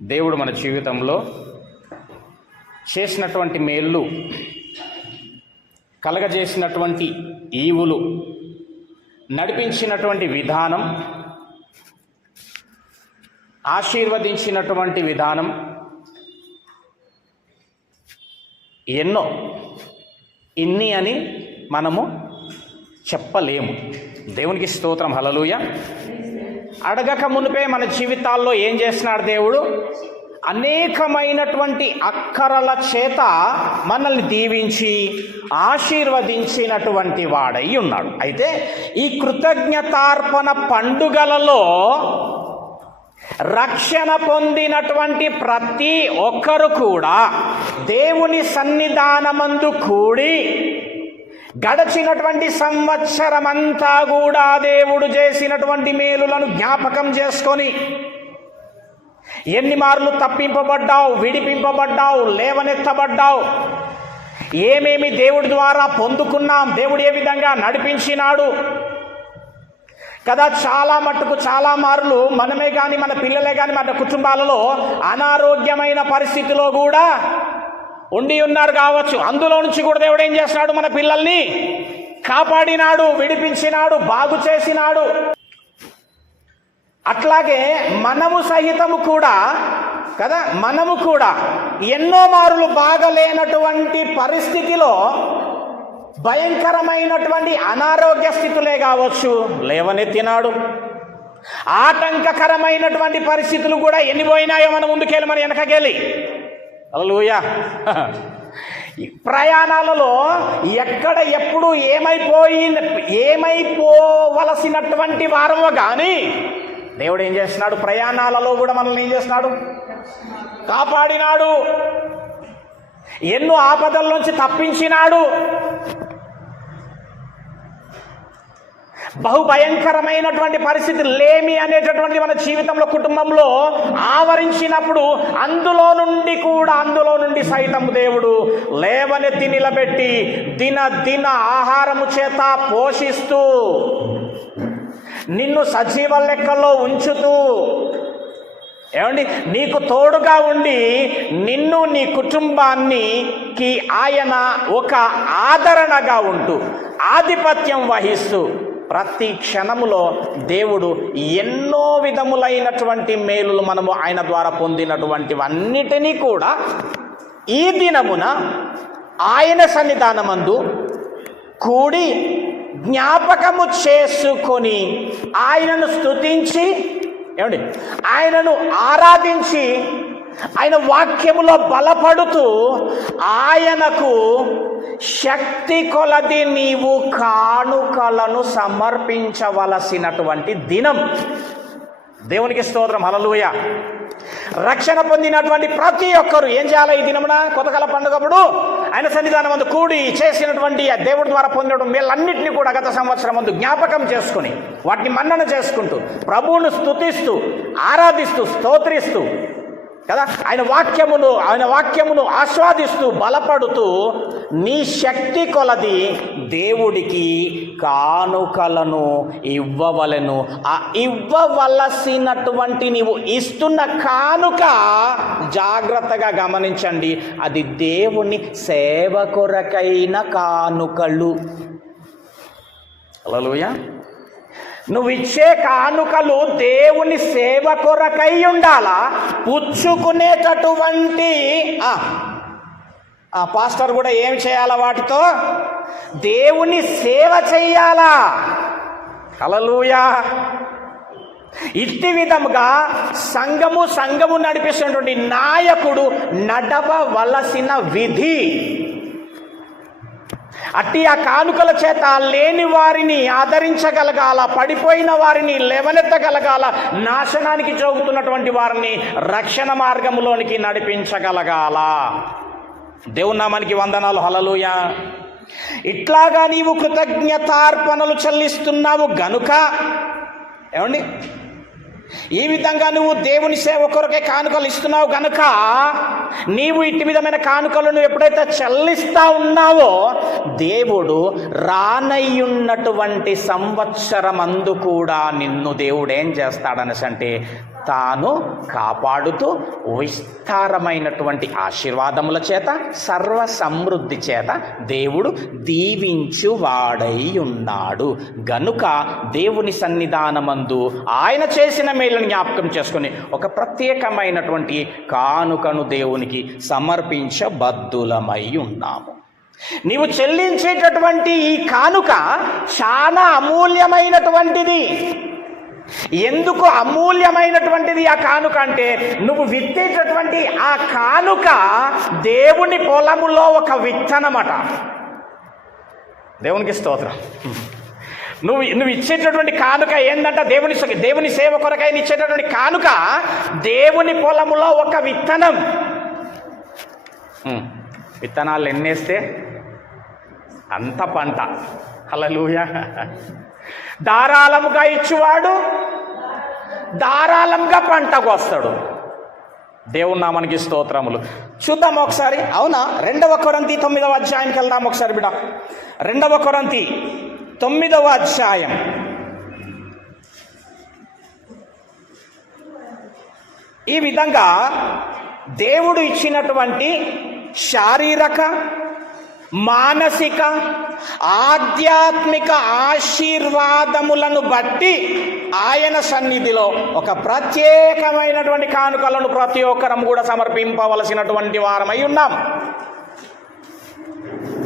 దేవుడు మన జీవితంలో చేసినటువంటి మేళ్ళు, కలగజేసినటువంటి ఈవులు, నడిపించినటువంటి విధానం, ఆశీర్వదించినటువంటి విధానం ఎన్నో. ఇన్ని అని మనము చెప్పలేము. దేవునికి స్తోత్రం, హల్లెలూయా. అడగక మునిపే మన జీవితాల్లో ఏం చేస్తున్నాడు దేవుడు? అనేకమైనటువంటి అక్కరల చేత మనల్ని దీవించి ఆశీర్వదించినటువంటి వాడై ఉన్నాడు. అయితే ఈ కృతజ్ఞతార్పణ పండుగలలో రక్షణ పొందినటువంటి ప్రతి ఒక్కరు కూడా దేవుని సన్నిధానమందు కూడి గడచినటువంటి సంవత్సరమంతా కూడా దేవుడు చేసినటువంటి మేలులను జ్ఞాపకం చేసుకొని, ఎన్ని మార్లు తప్పింపబడ్డావు, విడిపింపబడ్డావు, లేవనెత్తబడ్డావు, ఏమేమి దేవుడి ద్వారా పొందుకున్నాం, దేవుడు ఏ విధంగా నడిపించినాడు కదా. చాలా మార్లు మనమే కానీ, మన పిల్లలే కానీ, మన కుటుంబాలలో అనారోగ్యమైన పరిస్థితిలో కూడా ఉండి ఉన్నారు కావచ్చు. అందులో నుంచి కూడా దేవుడు ఏం చేస్తున్నాడు? మన పిల్లల్ని కాపాడినాడు, విడిపించినాడు, బాగు చేసినాడు. అట్లాగే మనము సహితము కూడా కదా, మనము కూడా ఎన్నో మారులు బాగలేనటువంటి పరిస్థితిలో, భయంకరమైనటువంటి అనారోగ్య స్థితులే కావచ్చు, లేవనెత్తినాడు. ఆటంకకరమైనటువంటి పరిస్థితులు కూడా ఎన్ని పోయినాయో మన ముందుకెళ్ళి, మన వెనకకెళ్ళి. హల్లెలూయా. ప్రయాణాలలో ఎక్కడ ఎప్పుడు ఏమైపోవలసినటువంటి వారమో కానీ దేవుడు ఏం చేస్తున్నాడు? ప్రయాణాలలో కూడా మనల్ని ఏం చేస్తున్నాడు? కాపాడినాడు. ఎన్నో ఆపదల నుంచి తప్పించినాడు. బహుభయంకరమైనటువంటి పరిస్థితి, లేమి అనేటటువంటి మన జీవితంలో, కుటుంబంలో ఆవరించినప్పుడు అందులో నుండి సైతం దేవుడు లేవనెత్తి నిలబెట్టి దిన ఆహారము చేత పోషిస్తూ, నిన్ను సజీవ లెక్కలో ఉంచుతూ, ఏమండి, నీకు తోడుగా ఉండి నిన్ను, నీ కుటుంబానికి ఆయన ఒక ఆదరణగా ఉంటూ, ఆధిపత్యం వహిస్తూ, ప్రతి క్షణములో దేవుడు ఎన్నో విధములైనటువంటి మేలులు మనము ఆయన ద్వారా పొందినటువంటివన్నిటినీ కూడా ఈ దినమున ఆయన సన్నిధానమందు కూడి జ్ఞాపకము చేసుకొని ఆయనను స్తుతించి, ఏమండి, ఆయనను ఆరాధించి, ఆయన వాక్యములో బలపడుతూ, ఆయనకు శక్తి కొలది నీవు కానుకలను సమర్పించవలసినటువంటి దినం. దేవునికి స్తోత్రం, హల్లెలూయా. రక్షణ పొందినటువంటి ప్రతి ఒక్కరు ఏం చేయాలి? ఈ దినమున కొత్తకాల పండుగప్పుడు ఆయన సన్నిధానం ముందు కూడి చేసినటువంటి దేవుడి ద్వారా పొందడం మేలన్నింటినీ కూడా గత సంవత్సరం ముందు జ్ఞాపకం చేసుకుని, వాటిని మన్నన చేసుకుంటూ, ప్రభువును స్తుతిస్తూ, ఆరాధిస్తూ, స్తోత్రిస్తూ కదా, ఆయన వాక్యమును ఆస్వాదిస్తూ, బలపడుతూ, నీ శక్తి కొలది దేవుడికి కానుకలను ఇవ్వవలెను. ఆ ఇవ్వవలసినటువంటి నీవు ఇస్తున్న కానుక జాగ్రత్తగా గమనించండి, అది దేవుని సేవ కొరకైన కానుకలు. హల్లెలూయా. నువ్వు ఇచ్చే కానుకలు దేవుని సేవ కొరకై ఉండాలా. పుచ్చుకునేటటువంటి పాస్టర్ కూడా ఏం చేయాలా? వాటితో దేవుని సేవ చెయ్యాలా. హల్లెలూయా. ఇట్టి విధముగా సంఘము నడిపిస్తున్నటువంటి నాయకుడు నడవవలసిన విధి. అట్టి ఆ కానుకల చేత లేని వారిని ఆదరించగలగాల, పడిపోయిన వారిని లేవనెత్తగలగాల, నాశనానికి జరుగుతున్నటువంటి వారిని రక్షణ మార్గంలోనికి నడిపించగలగాల. దేవుని నామానికి వందనాలు, హల్లెలూయా. ఇట్లాగా నీవు కృతజ్ఞతార్పణలు చెల్లిస్తున్నావు గనుక, ఏమండి, ఈ విధంగా నువ్వు దేవుని సేవ కొరకే కానుకలు ఇస్తున్నావు గనుక, నీవు ఇట్టి విధమైన కానుకలను ఎప్పుడైతే చెల్లిస్తా ఉన్నావో, దేవుడు రానయ్యున్నటువంటి సంవత్సరమందు కూడా నిన్ను దేవుడు ఏం చేస్తాడనేసి అంటే తాను కాపాడుతూ విస్తారమైనటువంటి ఆశీర్వాదముల చేత సర్వ సమృద్ధి చేత దేవుడు దీవించువాడై ఉన్నాడు గనుక దేవుని సన్నిధానమందు ఆయన చేసిన మేలును జ్ఞాపకం చేసుకుని ఒక ప్రత్యేకమైనటువంటి కానుకను దేవునికి సమర్పించబద్దులమై ఉన్నాము. నీవు చెల్లించేటటువంటి ఈ కానుక చాలా అమూల్యమైనటువంటిది. ఎందుకు అమూల్యమైనటువంటిది ఆ కానుక అంటే, నువ్వు విత్తేటటువంటి ఆ కానుక దేవుని పొలములో ఒక విత్తనమట. దేవునికి స్తోత్రం. నువ్వు ఇచ్చేటటువంటి కానుక ఏంటంట, దేవుని సేవ కొరకై ఇచ్చేటటువంటి కానుక దేవుని పొలములో ఒక విత్తనం. విత్తనాలు ఎన్నేస్తే అంత పంట. హల్లెలూయా. ధారాళముగా ఇచ్చువాడు ధారాళంగా పంటకు వస్తాడు. దేవుని నామానికి స్తోత్రములు. చూద్దాం ఒకసారి. అవునా, 2 కొరింథీ 9వ అధ్యాయానికి వెళ్దాం ఒకసారి బిడ్డ. 2 కొరింథీ 9వ అధ్యాయం. ఈ విధంగా దేవుడు ఇచ్చినటువంటి శారీరక, మానసిక, ఆధ్యాత్మిక ఆశీర్వాదములను బట్టి ఆయన సన్నిధిలో ఒక ప్రత్యేకమైనటువంటి కానుకలను ప్రతి ఒక్కరం కూడా సమర్పింపవలసినటువంటి వారమై ఉన్నాం.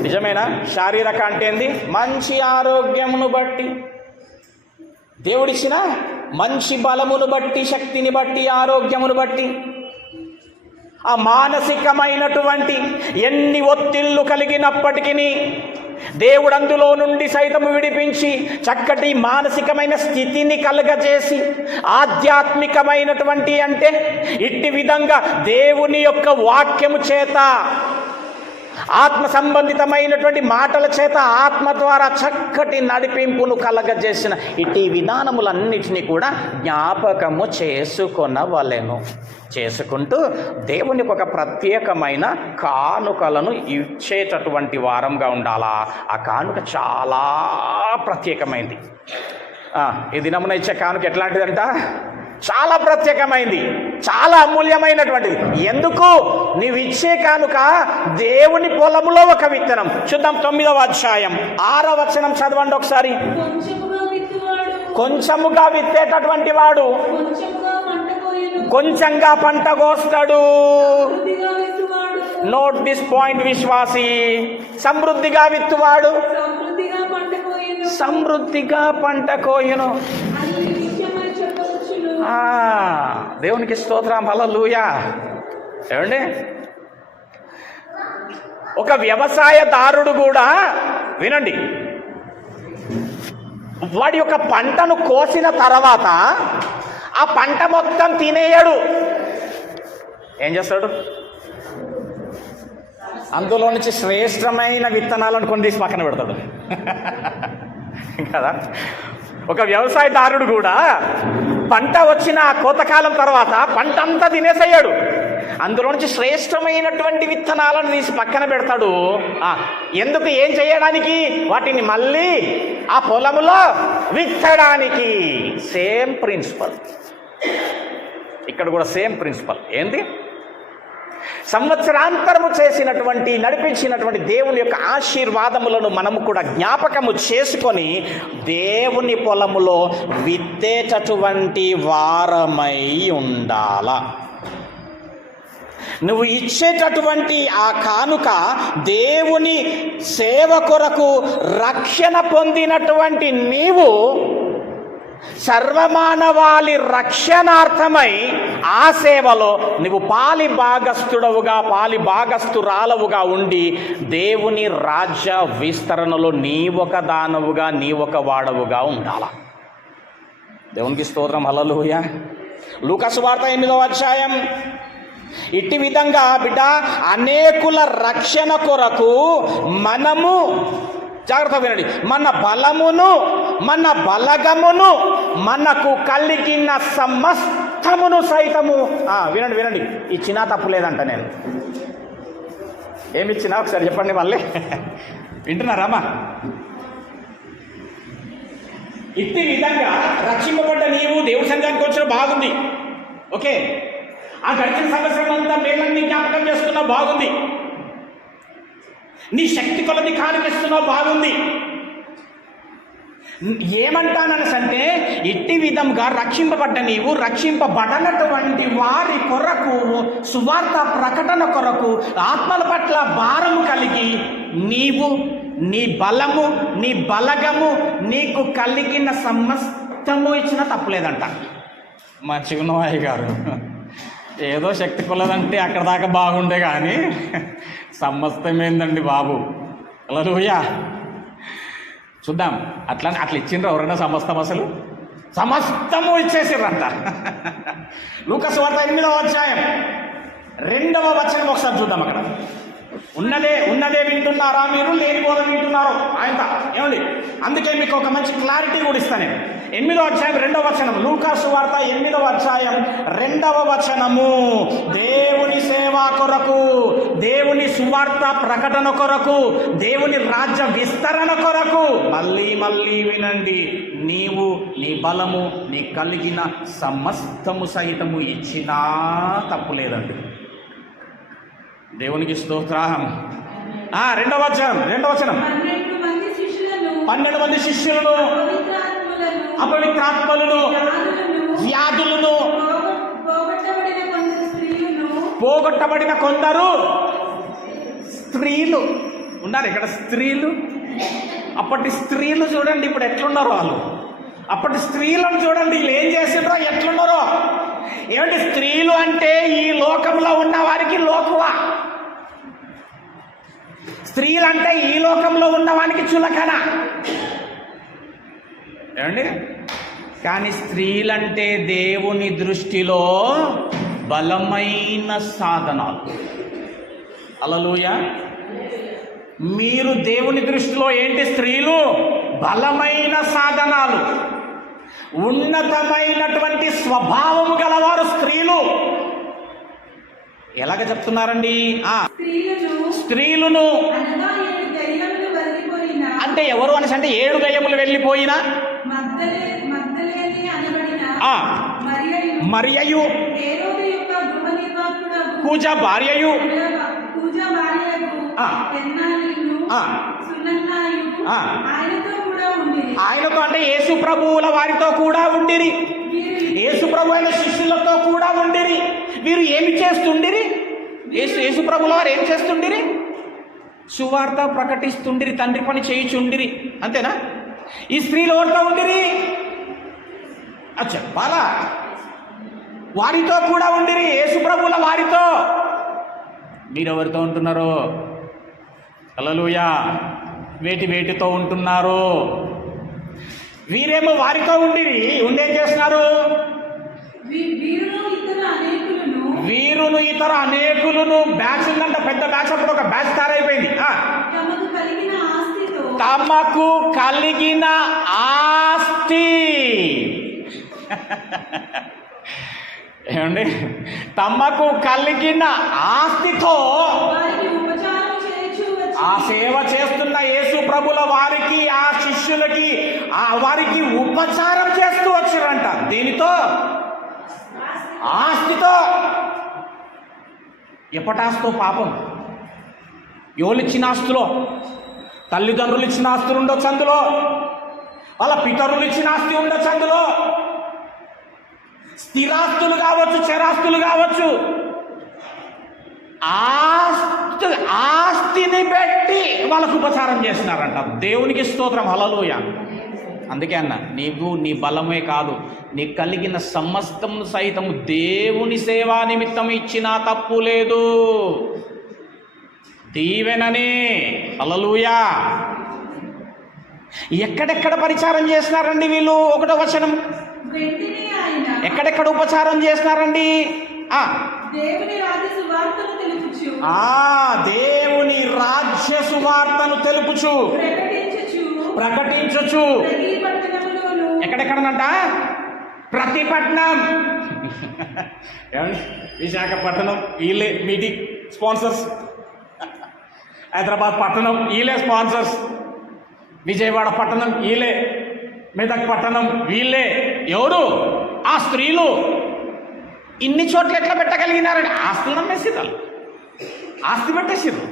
నిజమేనా? శారీరక అంటే ఏంది? మంచి ఆరోగ్యమును బట్టి, దేవుడిచ్చిన మంచి బలమును బట్టి, శక్తిని బట్టి, ఆరోగ్యమును బట్టి. ఆ మానసికమైనటువంటి ఎన్ని ఒత్తిళ్లు కలిగినప్పటికీ దేవుడు అందులో నుండి సైతము విడిపించి చక్కటి మానసికమైన స్థితిని కలుగజేసి, ఆధ్యాత్మికమైనటువంటి అంటే ఇట్టి విధంగా దేవుని యొక్క వాక్యము చేత, ఆత్మ సంబంధితమైనటువంటి మాటల చేత, ఆత్మ ద్వారా చక్కటి నడిపింపును కలగజేసిన ఇట్టి విధానములన్నిటినీ కూడా జ్ఞాపకము చేసుకొనవలెను. చేసుకుంటూ దేవునికి ఒక ప్రత్యేకమైన కానుకలను ఇచ్చేటటువంటి వారంగా ఉండాలా. ఆ కానుక చాలా ప్రత్యేకమైంది. ఈ దినమున ఇచ్చే కానుక ఎట్లాంటిదంట? చాలా ప్రత్యేకమైంది, చాలా అమూల్యమైనటువంటిది. ఎందుకు? నీవు ఇచ్చే కానుక దేవుని పొలములో ఒక విత్తనం. చూద్దాం 9వ అధ్యాయం 6వ వచనం చదవండి ఒకసారి. కొంచెముగా విత్తేటటువంటి వాడు కొంచెంగా పంట కోస్తాడు. నోట్ దిస్ పాయింట్ విశ్వాసి. సమృద్ధిగా విత్తువాడు సమృద్ధిగా పంట కోయును. దేవునికి స్తోత్రం. హల్లెలూయా. ఏమండి, ఒక వ్యవసాయదారుడు కూడా వినండి, వాడి యొక్క పంటను కోసిన తర్వాత ఆ పంట మొత్తం తినేయడు. ఏం చేస్తాడు? అందులో నుంచి శ్రేష్టమైన విత్తనాలను కొన్ని తీసి పక్కన పెడతాడు కదా. ఒక వ్యవసాయదారుడు కూడా పంట వచ్చిన కోతకాలం తర్వాత పంట అంతా తినేసయ్యాడు. అందులో నుంచి శ్రేష్టమైనటువంటి విత్తనాలను తీసి పక్కన పెడతాడు. ఎందుకు? ఏం చేయడానికి? వాటిని మళ్ళీ ఆ పొలములో విత్తడానికి. సేమ్ ప్రిన్సిపల్ ఇక్కడ కూడా, సేమ్ ప్రిన్సిపల్. ఏంది? సంవత్సరాంతరము చేసినటువంటి, నడిపించినటువంటి దేవుని యొక్క ఆశీర్వాదములను మనము కూడా జ్ఞాపకము చేసుకొని దేవుని పొలములో విత్తేటటువంటి వారమై ఉండాల. నువ్వు ఇచ్చేటటువంటి ఆ కానుక దేవుని సేవ కొరకు రక్షణ పొందినటువంటి నీవు సర్వమానవాళి రక్షణార్థమై ఆ సేవలో నువ్వు పాలి భాగస్థురాలవుగా ఉండి దేవుని రాజ్య విస్తరణలో నీ ఒక దానవుగా, నీ ఒక వాడవుగా ఉండాల. దేవునికి స్తోత్రం. హల్లెలూయా. లూకా సువార్త 8వ అధ్యాయం. ఇట్టి విధంగా బిడ్డ, అనేకుల రక్షణ కొరకు మనము, జాగ్రత్త వినండి, మన బలమును, మన బలగమును, మనకు కలిగిన సమస్తమును సైతము. వినండి, ఇచ్చినా తప్పు లేదంట. నేను ఏమిచ్చినా ఒకసారి చెప్పండి మళ్ళీ. వింటున్నారామా? ఇట్టి విధంగా రక్షింపబడ్డ నీవు దేవుడి సంఘానికి వచ్చిన బాగుంది. ఓకే, ఆ గడిచిన సంవత్సరం అంతా మేలన్నీ జ్ఞాపకం చేసుకున్నావు, బాగుంది. నీ శక్తి కొలది కానిపిస్తున్నావు, బాగుంది. ఏమంటానసంటే ఇట్టి విధంగా రక్షింపబడ్డ నీవు రక్షింపబడనటువంటి వారి కొరకు సువార్త ప్రకటన కొరకు ఆత్మల పట్ల భారము కలిగి నీవు నీ బలము నీ బలగము నీకు కలిగిన సమస్తము ఇచ్చిన తప్పులేదంట. మా చిగునవాయి గారు ఏదో శక్తి కొలదంటే అక్కడ దాకా బాగుండే కానీ సమస్తమేందండి బాబు. హల్లెలూయా. చూద్దాం, అట్లా ఇచ్చిండ్రు ఎవరైనా సమస్తం? అసలు సమస్తము ఇచ్చేసిర్రంట. లూకా సువార్త 8వ అధ్యాయం 2వ వచనం ఒకసారి చూద్దాం. అక్కడ ఉన్నదే వింటున్నారా మీరు, లేని బోధ వింటున్నారో ఆయన ఏమండి? అందుకే మీకు ఒక మంచి క్లారిటీ కూడా ఇస్తాను నేను. 8వ అధ్యాయం 2వ వచనం, లూకా సువార్త 8వ అధ్యాయం 2వ వచనము. దేవుని సేవ కొరకు, దేవుని సువార్త ప్రకటన కొరకు, దేవుని రాజ్య విస్తరణ కొరకు మళ్ళీ వినండి, నీవు నీ బలము నీ కలిగిన సమస్తము సహితము ఇచ్చినా తప్పు లేదండి. దేవునికి స్తోత్రం. 2వ అధ్యాయం 2వ వచనం, 12 మంది శిష్యులను అపవిత్రాత్మలను వ్యాధులను పోగొట్టబడిన కొందరు స్త్రీలు ఉన్నారు. ఇక్కడ స్త్రీలు, అప్పటి స్త్రీలు చూడండి ఇప్పుడు ఎట్లున్నారో వాళ్ళు. అప్పటి స్త్రీలను చూడండి వీళ్ళు ఏం చేసిండ్రో, ఎట్లున్నారో. ఏమంటే స్త్రీలు అంటే ఈ లోకంలో ఉన్న వారికి లోకువ, స్త్రీలంటే ఈ లోకంలో ఉన్నవానికి చులకన. ఏమండి? కానీ స్త్రీలంటే దేవుని దృష్టిలో బలమైన సాధనాలు. హల్లెలూయా. మీరు దేవుని దృష్టిలో ఏంటి? స్త్రీలు బలమైన సాధనాలు, ఉన్నతమైనటువంటి స్వభావము గలవారు స్త్రీలు. ఎలాగ చెప్తున్నారండి? స్త్రీలను అంటే ఎవరు అనేసి అంటే 7 దయ్యములు వెళ్ళిపోయిన మరియయు కూజ భార్యయు ఆయనతో అంటే యేసు ప్రభువుల వారితో కూడా ఉండిరి, యేసు ప్రభు అయిన శిష్యులతో కూడా ఉండిరి. వీరు ఏమి చేస్తుండిరి? యేసు ప్రభుల వారు ఏం చేస్తుండిరి? సువార్త ప్రకటిస్తుండిరి, తండ్రి పని చేయుచుండిరి. అంతేనా? ఈ స్త్రీలు ఎవరితో ఉండిరి? చెప్పాలా? వారితో కూడా ఉండిరి, యేసు ప్రభుల వారితో. మీరెవరితో ఉంటున్నారో? హల్లెలూయా. వేటితో ఉంటున్నారు? వీరేమో వారితో ఉండిరి, ఉండేం చేస్తున్నారు? వీరును ఇతర అనేకులను. బ్యాచ్ ఉందంట, పెద్ద బ్యాచ్. అప్పుడు ఒక బ్యాచ్ తయారైపోయింది. తమకు కలిగిన ఆస్తి. ఏమండి? తమకు కలిగిన ఆస్తితో ఆ సేవ చేస్తున్న యేసు ప్రభుల వారికి, ఆ శిష్యులకి, వారికి ఉపచారం చేస్తూ వచ్చారంట. దీనితో ఆస్తితో. ఎప్పటాస్తో? పాపం. ఎవరిచ్చిన ఆస్తులో? తల్లిదండ్రులు ఇచ్చిన ఆస్తులు ఉండొచ్చు అందులో, వాళ్ళ పితరులు ఇచ్చిన ఆస్తి ఉండొచ్చు అందులో, స్థిరాస్తులు కావచ్చు, చరాస్తులు కావచ్చు. ఆస్తిని పెట్టి వాళ్ళకు ఉపచారం చేసినారంట. దేవునికి స్తోత్రం. హల్లెలూయా. అందుకే అన్న, నీవు నీ బలమే కాదు, నీ కలిగిన సమస్తం సైతము దేవుని సేవా నిమిత్తం ఇచ్చినా తప్పు లేదు. దీవెననే. హల్లెలూయా. ఎక్కడెక్కడ పరిచారం చేసినారండి వీళ్ళు? 1వ వచనం. ఎక్కడెక్కడ ఉపచారం చేసినారండి? దేవుని రాజ్య సువార్తను తెలుపుచు ప్రకటించచ్చు. ఎక్కడెక్కడనంట? ప్రతి పట్టణం. విశాఖపట్నం వీళ్ళే మీటింగ్ స్పాన్సర్స్, హైదరాబాద్ పట్టణం వీళ్ళే స్పాన్సర్స్, విజయవాడ పట్టణం వీళ్ళే, మెదక్ పట్టణం వీళ్ళే. ఎవరు? ఆ స్త్రీలు. ఇన్ని చోట్ల ఎట్లా పెట్టగలిగినారని ఆస్తులు నమ్మేసిర్రు, ఆస్తి పెట్టేసిర్రు.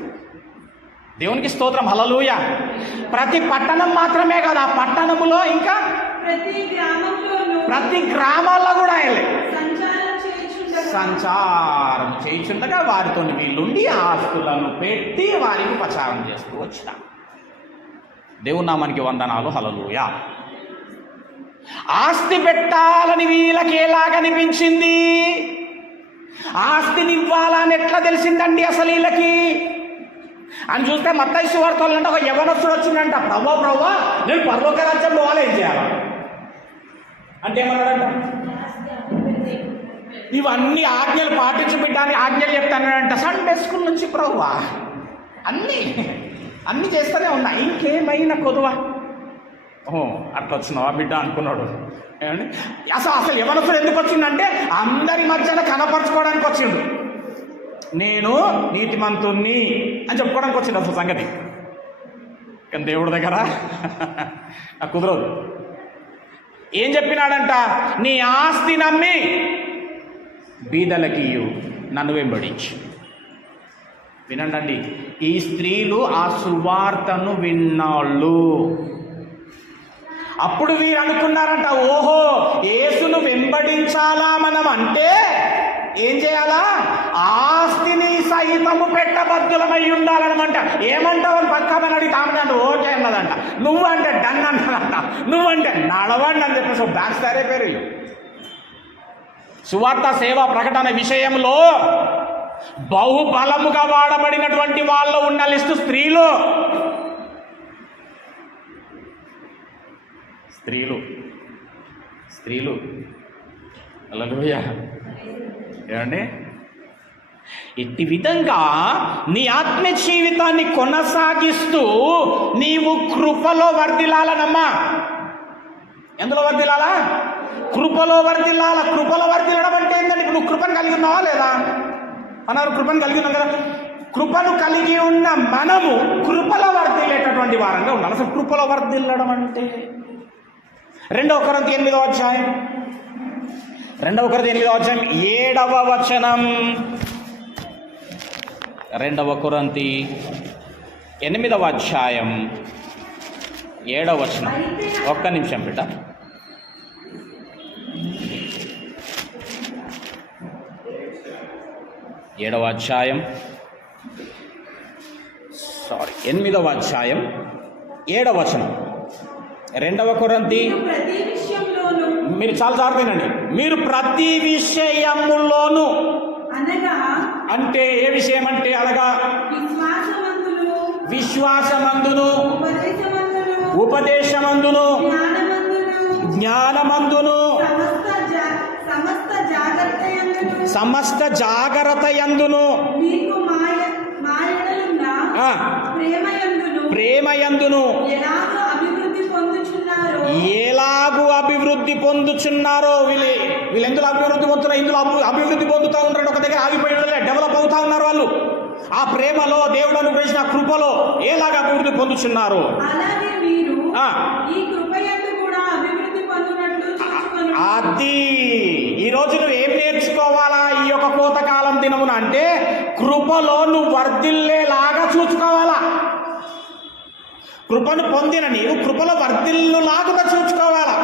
దేవునికి స్తోత్రం, హల్లెలూయా. ప్రతి పట్టణం మాత్రమే కాదు, ఆ పట్టణములో ఇంకా ప్రతి గ్రామాల్లో కూడా వెళ్ళే సంచారం చేయించుండగా వారితో వీళ్ళుండి ఆస్తులను పెట్టి వారికి ప్రచారం చేస్తూ వచ్చిన. దేవుని నామానికి వందనాలు, హల్లెలూయా. ఆస్తి పెట్టాలని వీళ్ళకి ఎలాగనిపించింది? ఆస్తిని ఇవ్వాలని ఎట్లా తెలిసిందండి అసలు వీళ్ళకి అని చూస్తే మత్తయి సువార్తలో అంటే ఒక యవనస్తుడు వచ్చిందంట, ప్రభా నేను పరలోక రాజ్యంలో వాళ్ళు ఏం చేయాలి అంటే ఏమన్నాడంట, ఇవన్నీ ఆజ్ఞలు పాటించబెట్టాలని ఆజ్ఞలు చెప్తానంట. సండే స్కూల్ నుంచి ప్రభువా అన్నీ చేస్తూనే ఉన్నా, ఇంకేమైనా కొదువా? ఓహో అట్లా వచ్చినావా బిడ్డ అనుకున్నాడు. ఏమండి అసలు యవనస్తుడు ఎందుకు వచ్చిందంటే అందరి మధ్యన కనపరచుకోవడానికి వచ్చిండు. నేను నీతిమంతుణ్ణి అని చెప్పుకోవడానికి వచ్చింది అసలు సంగతి. కానీ దేవుడి దగ్గర నాకు కుదరదు. ఏం చెప్పినాడంట, నీ ఆస్తి నమ్మి బీదలకి నన్ను వెంబడించు. వినండి, ఈ స్త్రీలు ఆ సువార్తను విన్నాళ్ళు. అప్పుడు వీరు అనుకున్నారంట, ఓహో యేసును వెంబడించాలా మనం అంటే ఏం చేయాలా? ఆస్తిని సహితము పెట్టబద్దులమై ఉండాలనమాట. ఏమంటావు అని పక్కమని అడిగి తామని ఓకే అన్నదంట. నువ్వంటే డన్ అన్నదంట, నువ్వంటే నడవండి అని చెప్పేసి బ్యాక్ సరే పేరు. సువార్త సేవ ప్రకటన విషయంలో బహుబలముగా వాడబడినటువంటి వాళ్ళు ఉన్న లిస్టు స్త్రీలు. హల్లెలూయా. ఏమండి, ఇట్టి విధంగా నీ ఆత్మ జీవితాన్ని కొనసాగిస్తూ నీవు కృపలో వర్ధిల్లాలనమ్మా. ఎందులో వర్ధిల్లాలా? కృపలో వర్ధిల్లాల. కృపలో వర్ధిల్లడం అంటే ఏంటంటే, ఇప్పుడు నువ్వు కృపను కలిగి ఉన్నావా లేదా అన్నారు. కృపను కలిగి ఉన్నాం కదా. కృపను కలిగి ఉన్న మనము కృపలో వర్ధిల్లేటటువంటి వారంగా ఉండాలి. అసలు కృపలో వర్ధిల్లడం అంటే 2 కొరింథీ 8వ అధ్యాయం 7వ వచనం. 2 కొరింథీ 8వ అధ్యాయం 7వ వచనం. ఒక్క నిమిషం బిడ్డ. ఏడవ అధ్యాయం 8వ అధ్యాయం 7వ వచనం. 2 కొరింథీ, మీరు చాలా జాగ్రత్తనండి. మీరు ప్రతి విషయములోను అంటే ఏ విషయం అంటే అనగా విశ్వాసమందును, ఉపదేశమందును, జ్ఞానమందును, సమస్త జాగ్రత్త యందును, ప్రేమయందును ఎలాగూ అభివృద్ధి పొందుచున్నారో. వీళ్ళు ఎందులో అభివృద్ధి పొందుతున్నారు? ఇందులో అభివృద్ధి పొందుతూ ఉంటారు. ఒక దగ్గర ఆగిపోయి డెవలప్ అవుతా ఉన్నారు వాళ్ళు. ఆ ప్రేమలో, దేవుడు అనుగ్రహించిన కృపలో ఎలాగ అభివృద్ధి పొందుచున్నారు. అది ఈరోజు నువ్వు ఏం నేర్చుకోవాలా ఈ యొక్క కోతకాలం దినమున అంటే, కృపలో నువ్వు వర్ధిల్లేలాగా చూసుకోవాలా. కృపను పొందిన నీవు కృపలో వర్ధిల్లులాగా చూసుకోవాలా.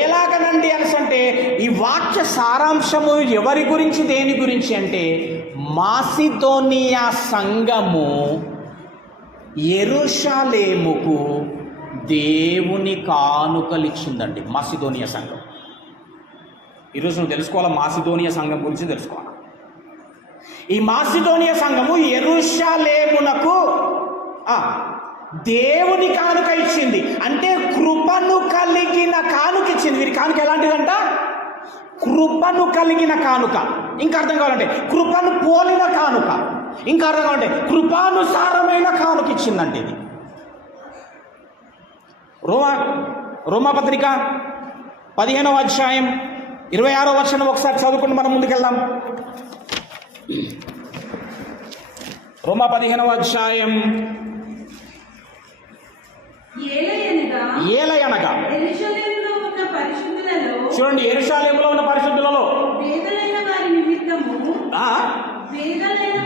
ఎలాగనండి అంటే, ఈ వాక్య సారాంశము ఎవరి గురించి, దేని గురించి అంటే, మాసిదోనియా సంఘము యెరూషలేముకు దేవుని కానుకలిచ్చిందండి. మాసిదోనియా సంఘం. ఈరోజు నువ్వు తెలుసుకోవాలా, మాసిదోనియా సంఘం గురించి తెలుసుకోవాలి. ఈ మాసిదోనియా సంఘము యెరూషలేమునకు దేవుని కానుక ఇచ్చింది. అంటే కృపను కలిగిన కానుక ఇచ్చింది. వీరి కానుక ఎలాంటిదంట? కృపను కలిగిన కానుక. ఇంకా అర్థం కావాలంటే కృపను పోలిన కానుక. ఇంకా అర్థం కావాలంటే కృపానుసారమైన కానుక ఇచ్చిందంటే ఇది. రోమాపత్రిక 15వ అధ్యాయం 26వ వచనం ఒకసారి చదువుకుని మనం ముందుకెళ్దాం. రోమా 15వ అధ్యాయం. ఏలయనగా చూడండి, యెరూషలేములో ఉన్న పరిశుద్ధులలో బీదలైన వారి నిమిత్తము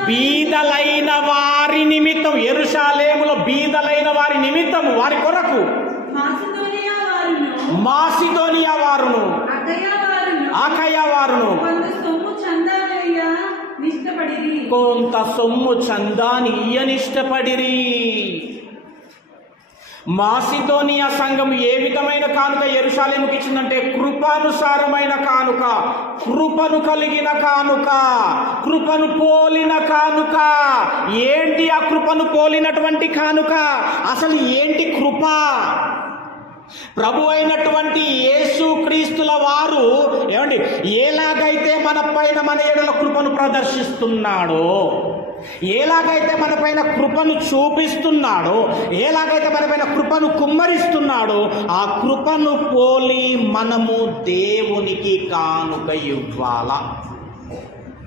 బీదలైన వారి నిమిత్తం, యెరూషలేములో బీదలైన వారి నిమిత్తము, వారి కొరకు మాసిదోనియా వారును అకయ వారును కొంత సొమ్ము చందాని ఇయ్యనిష్టపడిరి. మాసిదోనియా సంఘం ఏ విధమైన కానుక యెరూషలేముకి ఇచ్చిందంటే కృపానుసారమైన కానుక, కృపను కలిగిన కానుక, కృపను పోలిన కానుక. ఏంటి ఆ కృపను పోలినటువంటి కానుక? అసలు ఏంటి కృప? ప్రభు అయినటువంటి యేసుక్రీస్తుల వారు ఏమండి ఎలాగైతే మన పైన మన ఎడల కృపను ప్రదర్శిస్తున్నాడో, ఎలాగైతే మన పైన కృపను చూపిస్తున్నాడో, ఎలాగైతే మన పైన కృపను కుమ్మరిస్తున్నాడో, ఆ కృపను పోలి మనము దేవునికి కానుక ఇవ్వాలా.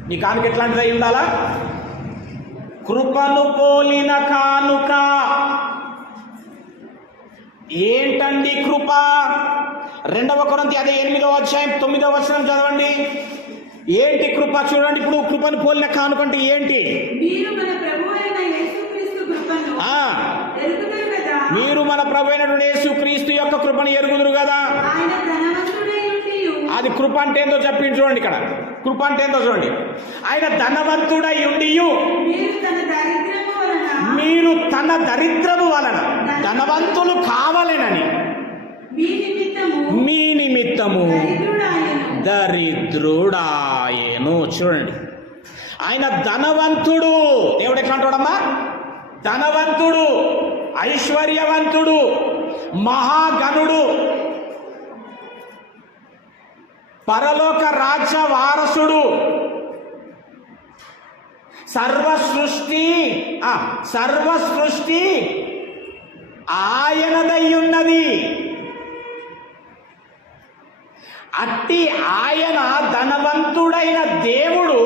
నీ కానుక ఎట్లాంటిదై ఉండాలా? కృపను పోలిన కానుక. ఏంటండి కృప? 2 కొరింథీ 8:9 చదవండి. ఏంటి కృప? చూడండి, ఇప్పుడు కృపను పోలిన కానుక అంటే ఏంటి? మీరు మన ప్రభువైన యేసుక్రీస్తు యొక్క కృపను ఎరుగుదురు కదా. అది కృప అంటే ఏందో చెప్పింది చూడండి. ఇక్కడ కృప అంటే ఏందో చూడండి. ఆయన ధనవంతుడై ఉండియు మీరు తన దరిద్రము వలన ధనవంతులు కావాలనని మీ నిమిత్తము దరిద్రుడాయను. చూడండి, ఆయన ధనవంతుడు. దేవుడు ఎట్లా అంటాడమ్మా? ధనవంతుడు, ఐశ్వర్యవంతుడు, మహాగణుడు, పరలోక రాజ్య వారసుడు, సర్వసృష్టి ఆయనదై ఉన్నది. అట్టి ఆయన ధనవంతుడైన దేవుడు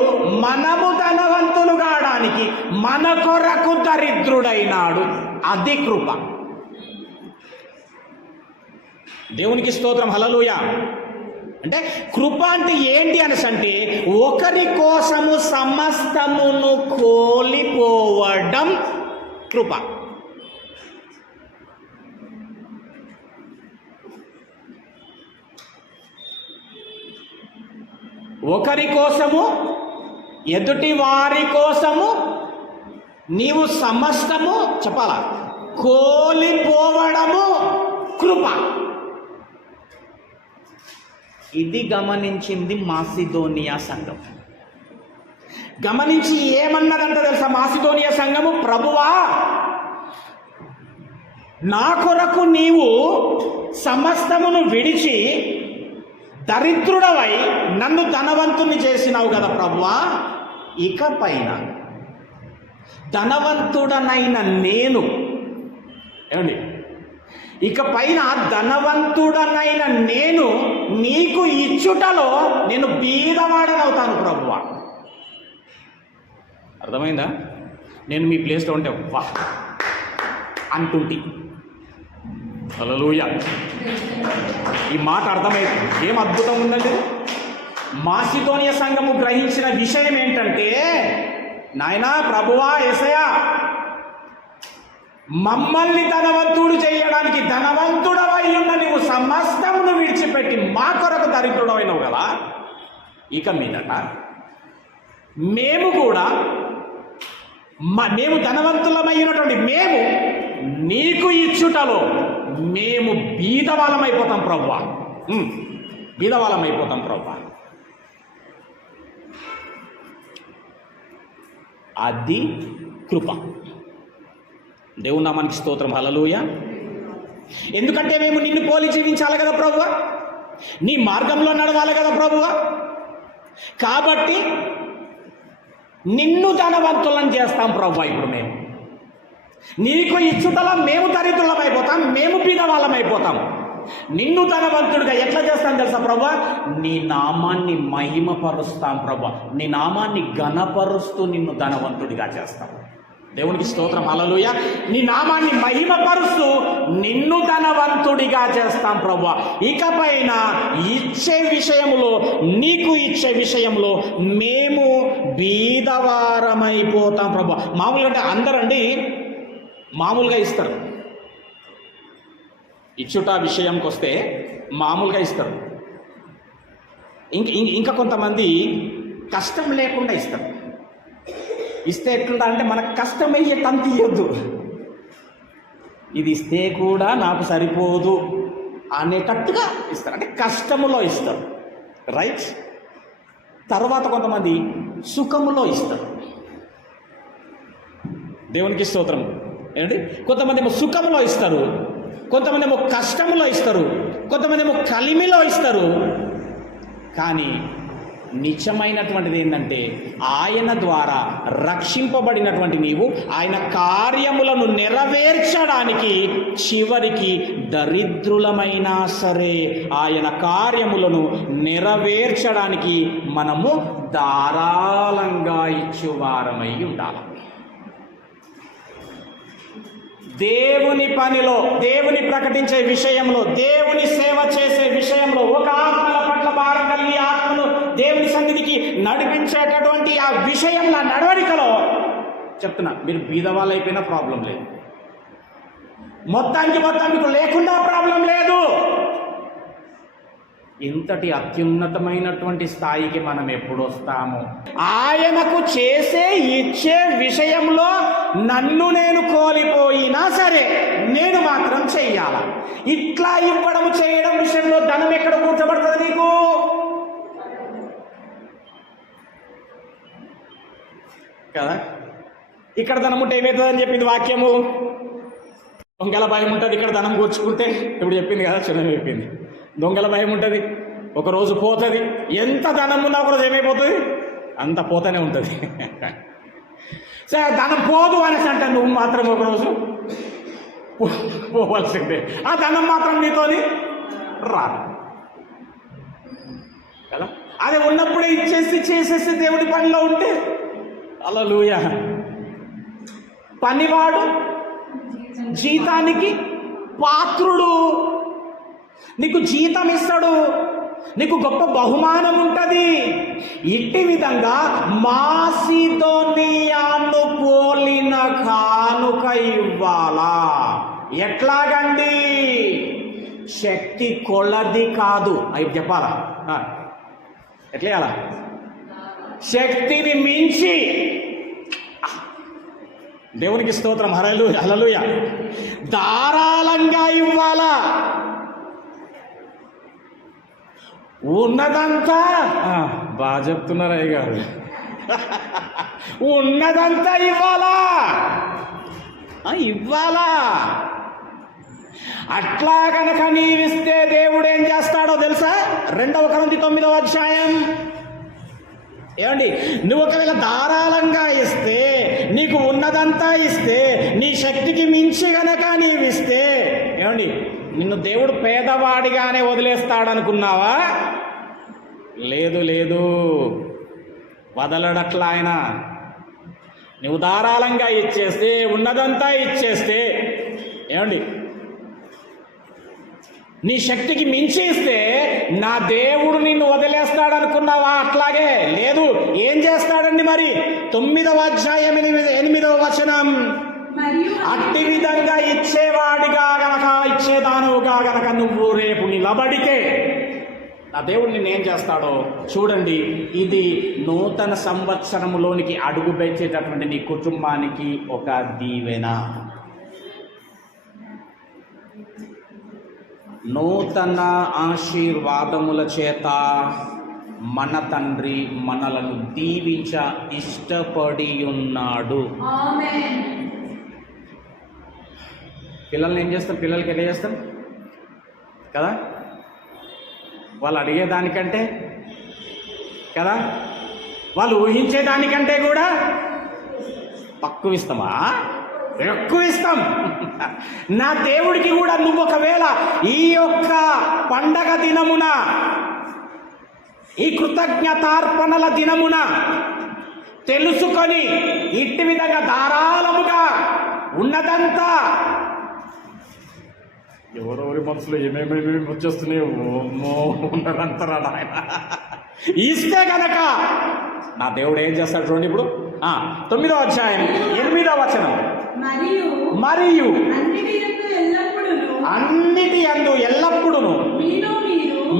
మనము ధనవంతులు కావడానికి మన కొరకు దరిద్రుడైనాడు. అది కృప. దేవునికి స్తోత్రం, హల్లెలూయా. అంటే కృప అంటే ఏంటి అనేసి అంటే ఒకరి కోసము సమస్తమును కోల్పోవడం కృప. ఒకరి కోసము, ఎదుటి వారి కోసము నీవు సమస్తము చెప్పాలా కోల్పోవడము కృప. ఇది గమనించింది మాసిదోనియా సంఘం. గమనించి ఏమన్నదంట తెలుసా మాసిదోనియా సంఘము? ప్రభువా, నా కొరకు నీవు సమస్తమును విడిచి దరిద్రుడవై నన్ను ధనవంతుని చేసినావు కదా ప్రభువా. ఇక పైన ధనవంతుడనైన నేను ఏమండి, ఇక పైన ధనవంతుడనైన నేను నీకు ఇచ్చుటలో నేను బీదవాడనవుతాను ప్రభువా. అర్థమైందా? నేను మీ ప్లేస్లో ఉంటే వా అంటుంటి. హల్లెలూయా. ఈ మాట అర్థమైంది. ఏం అద్భుతం ఉందండి. మాసిదోనియా సంఘము గ్రహించిన విషయం ఏంటంటే, నాయనా ప్రభువా యేసయ్యా, మమ్మల్ని ధనవంతుడు చేయడానికి ధనవంతుడవై ఉన్న నీవు సమస్తమును విడిచిపెట్టి మా కొరకు దరిద్రుడవైనవు కదా. ఇక మీదట మేము కూడా మేము ధనవంతులమైనటువంటి మేము నీకు ఇచ్చుటలో మేము బీదవాళ్ళమైపోతాం ప్రభువా. బీదవాళ్ళమైపోతాం ప్రభువా. అది కృప. దేవుని నామానికి స్తోత్రం, హల్లెలూయా. ఎందుకంటే మేము నిన్ను పోలి జీవించాలి కదా ప్రభువా, నీ మార్గంలో నడవాలి కదా ప్రభువా. కాబట్టి నిన్ను ధనవంతులను చేస్తాం ప్రభువా. ఇప్పుడు మేము నీకు ఇచ్చుటలో మేము దరిద్రులమైపోతాం, మేము బీదవాళ్ళమైపోతాం. నిన్ను ధనవంతుడిగా ఎట్లా చేస్తాం తెలుసా ప్రభువా? నీ నామాన్ని మహిమపరుస్తాం ప్రభువా. నీ నామాన్ని ఘనపరుస్తూ నిన్ను ధనవంతుడిగా చేస్తాం. దేవునికి స్తోత్రం, హల్లెలూయా. నీ నామాన్ని మహిమపరుస్తూ నిన్ను ధనవంతుడిగా చేస్తాం ప్రభువా. ఇకపైన ఇచ్చే విషయంలో, నీకు ఇచ్చే విషయంలో మేము బీదవారమైపోతాం ప్రభువా. మామూలుగా అంటే అందరండి మామూలుగా ఇస్తారు. ఇచ్చుట విషయంకి వస్తే మామూలుగా ఇస్తారు. ఇంకా కొంతమంది కష్టం లేకుండా ఇస్తారు. ఇస్తే ఎట్లుంటా అంటే మనకు కష్టమయ్యే తంతి ఇవ్వద్దు, ఇది ఇస్తే కూడా నాకు సరిపోదు అనేటట్టుగా ఇస్తారు. అంటే కష్టములో ఇస్తారు, రైట్. తర్వాత కొంతమంది సుఖములో ఇస్తారు. దేవునికి స్తోత్రం. ఏంటి, కొంతమంది ఏమో సుఖంలో ఇస్తారు, కొంతమంది ఏమో కష్టంలో ఇస్తారు, కొంతమంది ఏమో కలిమిలో ఇస్తారు. కానీ నిజమైనటువంటిది ఏంటంటే ఆయన ద్వారా రక్షింపబడినటువంటి నీవు ఆయన కార్యములను నెరవేర్చడానికి చివరికి దరిద్రులమైనా సరే ఆయన కార్యములను నెరవేర్చడానికి మనము ధారాళంగా ఇచ్చువారమై ఉండాలి. దేవుని పనిలో, దేవుని ప్రకటించే విషయంలో, దేవుని సేవ చేసే విషయంలో, ఒక ఆత్మల పట్ల భారం కలిగి ఆత్మను దేవుని సన్నిధికి నడిపించేటటువంటి ఆ విషయంలో, నడవడికలో చెప్తున్నా, మీరు బీదవాళ్ళు అయిపోయినా ప్రాబ్లం లేదు, మొత్తానికి మీకు లేకుండా ప్రాబ్లం లేదు. ఇంతటి అత్యున్నతమైనటువంటి స్థాయికి మనం ఎప్పుడు వస్తాము? ఆయనకు చేసే ఇచ్చే విషయంలో నన్ను నేను కోల్పోయినా సరే నేను మాత్రం చెయ్యాల. ఇట్లా ఇవ్వడం చేయడం విషయంలో ధనం ఎక్కడ కూర్చోబడుతుంది నీకు? కదా, ఇక్కడ ధనం ఉంటే ఏమవుతుందని చెప్పింది వాక్యము. దొంగల భయం ఉంటుంది, ఇక్కడ ధనం కూర్చుకుంటే ఇప్పుడు చెప్పింది కదా, చిన్న చెప్పింది. దొంగల భయం ఉంటుంది, ఒకరోజు పోతుంది. ఎంత ధనం ఉన్నా ఒకరోజు ఏమైపోతుంది, అంత పోతూనే ఉంటుంది. సరే, ధనం పోదు అనేసి అంటే నువ్వు మాత్రం ఒకరోజు పోవాల్సిందే, ఆ ధనం మాత్రం నీతోని రాదు కదా. అదే ఉన్నప్పుడే చేసేసి దేవుడి పనిలో ఉంటే హల్లెలూయా. పనివాడు జీతానికి పాత్రుడు, నీకు జీతం ఇస్తాడు, నీకు గొప్ప బహుమానం ఉంటుంది. ఇట్టి విధంగా మాసిదోనియాను పోలిన కానుక ఇవ్వాలా. ఎట్లాగండి? శక్తి కొలది కాదు, అవి చెప్పాలా? ఎట్లా ఇవ్వాలా? శక్తిని మించి. దేవునికి స్తోత్రం, హల్లెలూయా. ధారాళంగా ఇవ్వాలా. ఉన్నదంతా బాగా చెప్తున్నారు అయ్య గారు, ఉన్నదంతా ఇవ్వాలా. అట్లా కనుక నీవిస్తే దేవుడు ఏం చేస్తాడో తెలుసా? 2 కొరింథీ 9వ అధ్యాయం. ఏమండి, నువ్వు ఒకవేళ ధారాళంగా ఇస్తే, నీకు ఉన్నదంతా ఇస్తే, నీ శక్తికి మించి గనక నీవిస్తే, ఏమండి, నిన్ను దేవుడు పేదవాడిగానే వదిలేస్తాడనుకున్నావా? లేదు, వదలడట్లా ఆయన. నువ్వు ధారాళంగా ఇచ్చేస్తే, ఉన్నదంతా ఇచ్చేస్తే, ఏమండి, నీ శక్తికి మించి ఇస్తే నా దేవుడు నిన్ను వదిలేస్తాడనుకున్నావా? అట్లాగే లేదు. ఏం చేస్తాడండి మరి? 9వ అధ్యాయం 8వ వచనం. అట్టి విధంగా ఇచ్చేవాడిగా గనక, ఇచ్చేదానుగా గనక నువ్వు రేపు నిలబడితే నా దేవుడు నిన్నేం చేస్తాడో చూడండి. ఇది నూతన సంవత్సరములోనికి అడుగు పెట్టేటటువంటి నీ కుటుంబానికి ఒక దీవెన. నూతన ఆశీర్వాదముల చేత మన తండ్రి మనలను దీవించ ఇష్టపడి ఉన్నాడు. పిల్లల్ని ఏం చేస్తాం? పిల్లలకి ఎలా చేస్తాం కదా, వాళ్ళు అడిగేదానికంటే కదా, వాళ్ళు ఊహించేదానికంటే కూడా తక్కువ ఇస్తామా? ఎక్కువ ఇస్తాం. నా దేవుడికి కూడా నువ్వు ఒకవేళ ఈ యొక్క పండగ దినమున, ఈ కృతజ్ఞతార్పణల దినమున తెలుసుకొని ఇట్టి విధంగా ధారాళముగా ఉన్నదంతా ఎవరెవరి మనసులో ఏమేమి వచ్చేస్తున్నాయో ఉన్నదంతరా నాయన ఇస్తే గనక నా దేవుడు ఏం చేస్తాడు చూడండి. ఇప్పుడు 9వ అధ్యాయం 8వ వచనం, మరియు అన్నిటి యందు ఎల్లప్పుడూ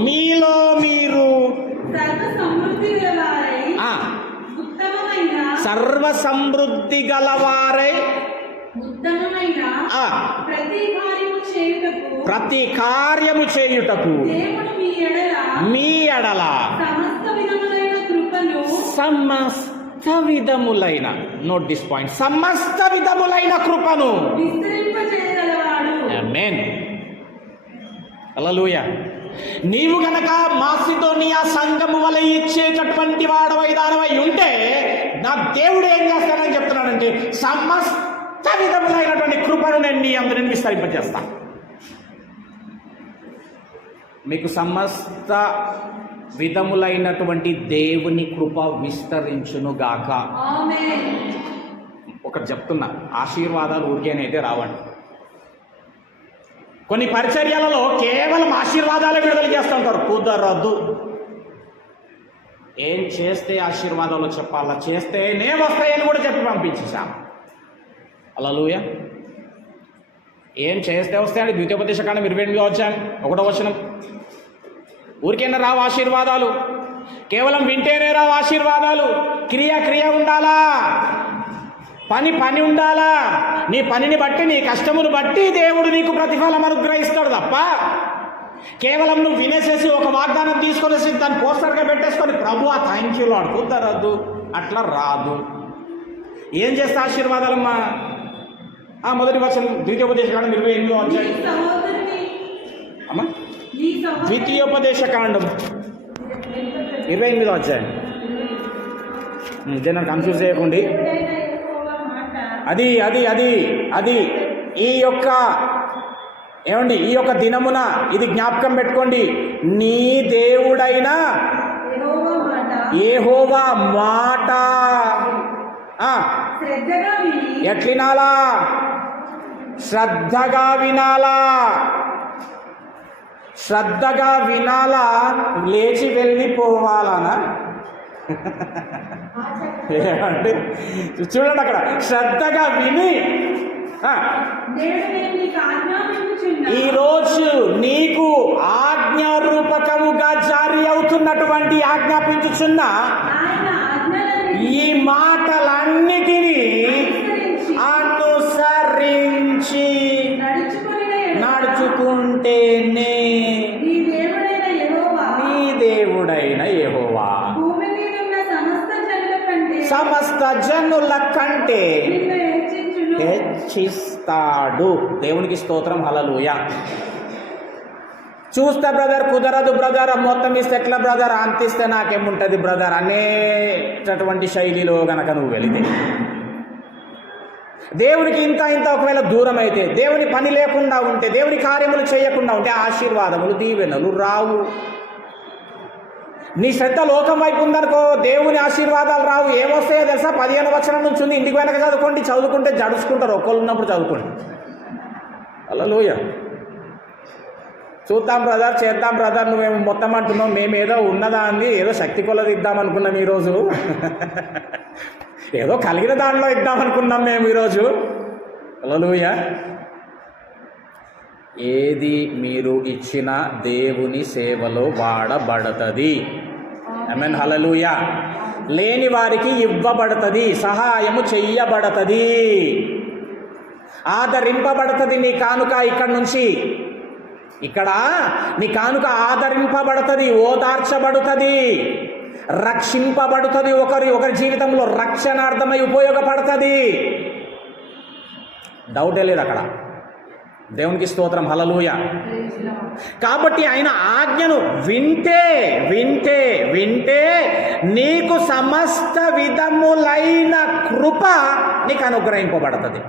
మీలో మీరు సర్వ సమృద్ధి గలవారై ప్రతి కార్యము చేయుటకు మీ ఎడల సమస్త విధములైన, నోట్ దిస్ పాయింట్, సమస్త విధములైన కృపను. ఆమేన్, హల్లెలూయా. నీవు గనక మాసిదోనియా సంఘము వలె ఇచ్చేటటువంటి వాడవై దానవై ఉంటే నా దేవుడు ఏం చేస్తానని చెప్తున్నాడంటే సమస్త విధములైనటువంటి కృపను నేను నీ అందరిని విస్తరింపజేస్తాను. మీకు సమస్త విధములైనటువంటి దేవుని కృప విస్తరించునుగాక. ఒకటి చెప్తున్నా, ఆశీర్వాదాలు ఊరికేనైతే రావండి. కొన్ని పరిచర్యలలో కేవలం ఆశీర్వాదాలే విడుదల చేస్తూ ఉంటారు. కుదరదు. ఏం చేస్తే ఆశీర్వాదాలు చెప్పాలా, చేస్తేనే వస్తాయని కూడా చెప్పి పంపించేశాం. హల్లెలూయా. ఏం చేస్తే వస్తాయని ద్వితీయోపదేశకాండం 28వ అధ్యాయం 1వ వచనం. ఊరికైనా రావు ఆశీర్వాదాలు, కేవలం వింటేనే రావు ఆశీర్వాదాలు. క్రియ ఉండాలా, పని ఉండాలా. నీ పనిని బట్టి, నీ కష్టమును బట్టి దేవుడు నీకు ప్రతిఫలం అనుగ్రహిస్తాడు తప్ప కేవలం నువ్వు వినేసేసి ఒక వాగ్దానం తీసుకొనేసి దాన్ని పోస్టర్గా పెట్టేసుకొని ప్రభువా థ్యాంక్ యూ లార్డ్, కుదరదు, అట్లా రాదు. ఏం చేస్తే ఆశీర్వాదాలమ్మా? మొదటి వచనం ద్వితీయోపదేశకాండం 28వ అధ్యాయం అమ్మా, ద్వితీయోపదేశకాండం 28వ అధ్యాయం. ఇదే నాకు కన్ఫ్యూజ్ చేయకండి. అది అది అది అది ఈ యొక్క ఏమండి, ఈ యొక్క దినమున ఇది జ్ఞాపకం పెట్టుకోండి. నీ దేవుడైన యెహోవా మాట ఎట్లినాలా? శ్రద్ధగా వినాలా. శ్రద్ధగా వినాలా, లేచి వెళ్ళిపోవాలనా? అంటే చూడండి అక్కడ, శ్రద్ధగా విని ఈరోజు నీకు ఆజ్ఞారూపకముగా జారీ అవుతున్నటువంటి ఆజ్ఞాపించుచున్న ఈ మాటలన్నిటినీ అనుసరించి నడుచుకుంటేనే నీ దేవుడైన యెహోవా సమస్త జనుల కంటే హెచ్చిస్తాడు. దేవునికి స్తోత్రం, హల్లెలూయా. చూస్తే బ్రదర్ కుదరదు బ్రదర్, మొత్తం ఇస్తే ఎట్లా బ్రదర్, అంతిస్తే నాకేముంటుంది బ్రదర్ అనేటటువంటి శైలిలో గనక నువ్వు వెళితే, దేవునికి ఇంత ఒకవేళ దూరం అయితే, దేవుని పని లేకుండా ఉంటే, దేవుని కార్యములు చేయకుండా ఉంటే ఆశీర్వాదములు దీవెనలు రావు. నీ శ్రద్ధ లోకం వైపు ఉందనుకో, దేవుని ఆశీర్వాదాలు రావు. ఏమొస్తాయో తెలుసా? 15వ వచనం నుంచి ఉంది. ఇంటికి వెనక చదువుకుంటే జడుచుకుంటారు. ఒక్కళ్ళు ఉన్నప్పుడు చదువుకోండి. హల్లెలూయా. చూద్దాం బ్రదర్, చేద్దాం బ్రదర్, నువ్వేమో మొత్తం అంటున్నావు, మేమేదో ఉన్నదా అంది, ఏదో శక్తి కొలది ఇద్దామనుకున్నాం ఈరోజు. ఏదో కలిగిన దానిలో ఇద్దామనుకున్నాం మేము ఈరోజు. హల్లెలూయా. ఏది మీరు ఇచ్చిన దేవుని సేవలో వాడబడుతుంది. ఆమేన్, హల్లెలూయా. లేని వారికి ఇవ్వబడుతుంది, సహాయము చెయ్యబడుతుంది, ఆదరింపబడుతుంది. నీ కానుక ఇక్కడ నుంచి, ఇక్కడ నీ కానుక ఆదరింపబడుతుంది, ఓదార్చబడుతుంది, రక్షింపబడుతుంది. ఒకరి జీవితంలో రక్షణార్థమై ఉపయోగపడుతుంది. డౌటే లేదు అక్కడ. దేవునికి స్తోత్రం, హల్లెలూయా. కాబట్టి ఆయన ఆజ్ఞను వింటే వింటే వింటే నీకు సమస్త విధములైన కృప నీకు అనుగ్రహింపబడుతుంది.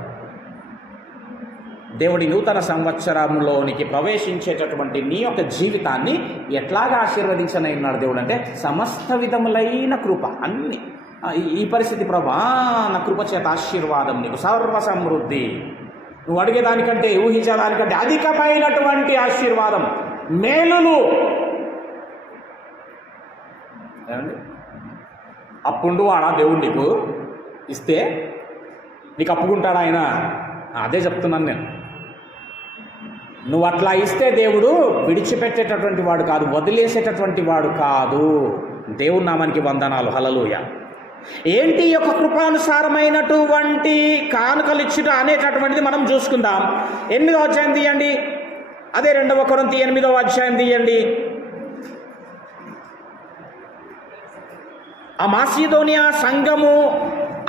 దేవుడి నూతన సంవత్సరంలోనికి ప్రవేశించేటటువంటి నీ యొక్క జీవితాన్ని ఎట్లాగా ఆశీర్వదించనై ఉన్నాడు దేవుడు అంటే సమస్త విధములైన కృప. అన్ని ఈ పరిస్థితి ప్రభా, నా కృపచేత ఆశీర్వాదం, నీకు సర్వ సమృద్ధి, నువ్వు అడిగేదానికంటే ఊహించేదానికంటే అధికమైనటువంటి ఆశీర్వాదం, మేలులు. ఏమండి, అప్పుండు వాడా దేవుడు నీకు ఇస్తే నీకు అప్పుకుంటాడా ఆయన? అదే చెప్తున్నాను నేను. నువ్వు అట్లా ఇస్తే దేవుడు విడిచిపెట్టేటటువంటి వాడు కాదు, వదిలేసేటటువంటి వాడు కాదు. దేవుని నామానికి వందనాలు. హల్లెలూయా. ఏంటి ఈ యొక్క కృపానుసారమైనటువంటి కానుకలిచ్చుట అనేటటువంటిది మనం చూసుకుందాం. 8వ అధ్యాయం తీయండి, అదే 2 కొరింథీ 8వ అధ్యాయం తీయండి. ఆ మాసిదోనియా సంఘము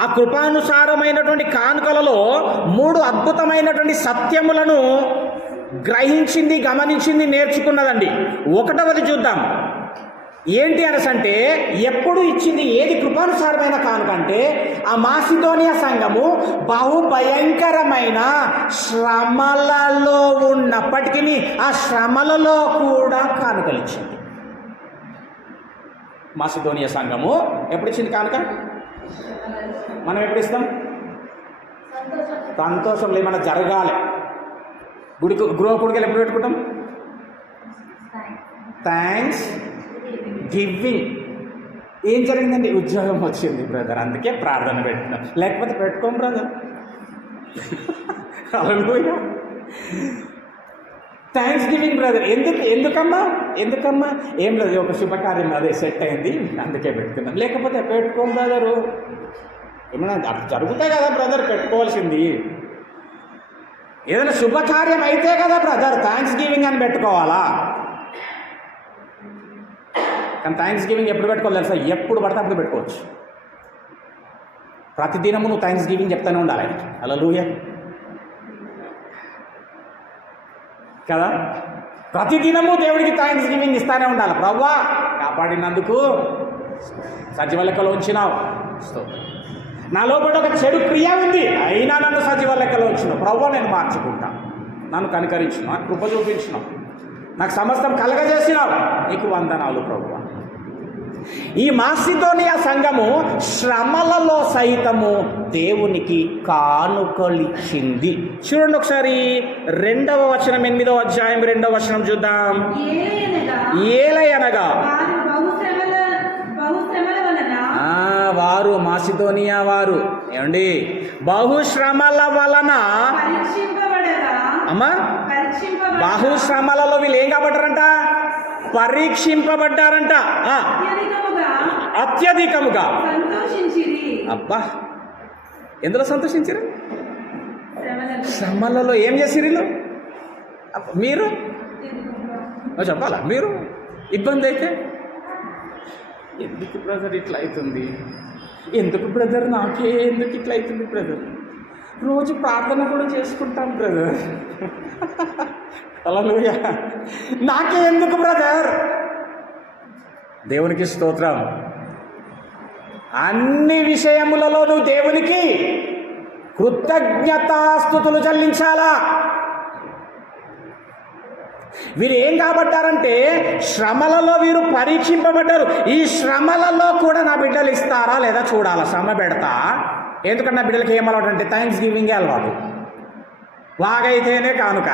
ఆ కృపానుసారమైనటువంటి కానుకలలో 3 అద్భుతమైనటువంటి సత్యములను గ్రహించింది, గమనించింది, నేర్చుకున్నదండి. 1వది చూద్దాం. ఏంటి అనసంటే, ఎప్పుడు ఇచ్చింది ఏది కృపానుసారమైన కానుక అంటే, ఆ మాసిదోనియా సంఘము బహుభయంకరమైన శ్రమలలో ఉన్నప్పటికీ ఆ శ్రమలలో కూడా కానుకలు ఇచ్చింది. మాసిదోనియా సంఘము ఎప్పుడు ఇచ్చింది కానుక? మనం ఎప్పుడు ఇస్తాం? సంతోషంలో ఏమైనా జరగాలి. గృహ కొడుకులు ఎప్పుడు పెట్టుకుంటాం? Thanksgiving. ఏం జరిగిందండి? ఉద్యోగం వచ్చింది బ్రదర్, అందుకే ప్రార్థన పెట్టినాం, లేకపోతే పెట్టుకోం brother. Hallelujah. Thanksgiving brother. ఎందుకమ్మా? ఏం లేదు, ఒక శుభకార్యం అదే సెట్ అయింది, అందుకే పెట్టుకున్నాం, లేకపోతే పెట్టుకోం బ్రదరు. ఏమన్నా జరుగుతాయి కదా బ్రదర్ పెట్టుకోవాల్సింది. ఏదైనా శుభకార్యం అయితే కదా బ్రదర్ థ్యాంక్స్ గివింగ్ అని పెట్టుకోవాలా? కానీ థ్యాంక్స్ గివింగ్ ఎప్పుడు పెట్టుకోవాలి తెలుసా? ఎప్పుడు పడితే అప్పుడు పెట్టుకోవచ్చు. ప్రతిదినము నువ్వు థ్యాంక్స్ గివింగ్ చెప్తానే ఉండాలి ఆయనకి. హల్లెలూయా కదా. ప్రతిదినము దేవుడికి థ్యాంక్స్ గివింగ్ ఇస్తానే ఉండాలి. ప్రభువా కాపాడినందుకు, సజీవ లెక్కలో ఉంచినావు, నా లోపల ఒక చెడు క్రియ ఉంది, అయినా నన్ను సజీవ లెక్కలో ఉంచినావు ప్రభువా, నేను మార్చుకుంటా, నన్ను కనికరించినావు, కృప చూపించినావు, నాకు సమస్తం కలగజేసినావు, నీకు వందనాలు ప్రభువా. ఈ మాసిదోనియా సంఘము శ్రమలలో సైతము దేవునికి కానుకలిచ్చింది. చూడండి ఒకసారి 2వ వచనం 8వ అధ్యాయం 2వ వచనం చూద్దాం. ఏలయనగా వారు మాసిదోనియా వారు ఏమండి బహుశ్రమల వలన అమ్మా, బహుశ్రమలలో వీళ్ళు ఏం కాబట్టారంట? పరీక్షింపబడ్డారంట. అత్యధికముగా. అబ్బా, ఎందులో సంతోషించారు? శ్రమలలో. ఏం చేసిరు మీరు? చెప్పాలా? మీరు ఇబ్బంది అయితే ఎందుకు బ్రదర్ ఇట్లా అవుతుంది, ఎందుకు బ్రదర్ నాకే ఎందుకు ఇట్లా అవుతుంది బ్రదర్, రోజు ప్రార్థన కూడా చేసుకుంటాం బ్రదర్, హల్లెలూయా, నాకే ఎందుకు బ్రదర్? దేవునికి స్తోత్రం. అన్ని విషయములలో నువ్వు దేవునికి కృతజ్ఞతాస్తుతులు చెల్లించాలా. వీరు ఏం కాబట్టారంటే శ్రమలలో వీరు పరీక్షింపబడ్డారు. ఈ శ్రమలలో కూడా నా బిడ్డలు ఇస్తారా లేదా చూడాలా. శ్రమ పెడతా, ఎందుకంటే నా బిడ్డలకి ఏం అలవాటు అంటే థ్యాంక్స్ గివింగే అలవాటు. వాగైతేనే కానుక,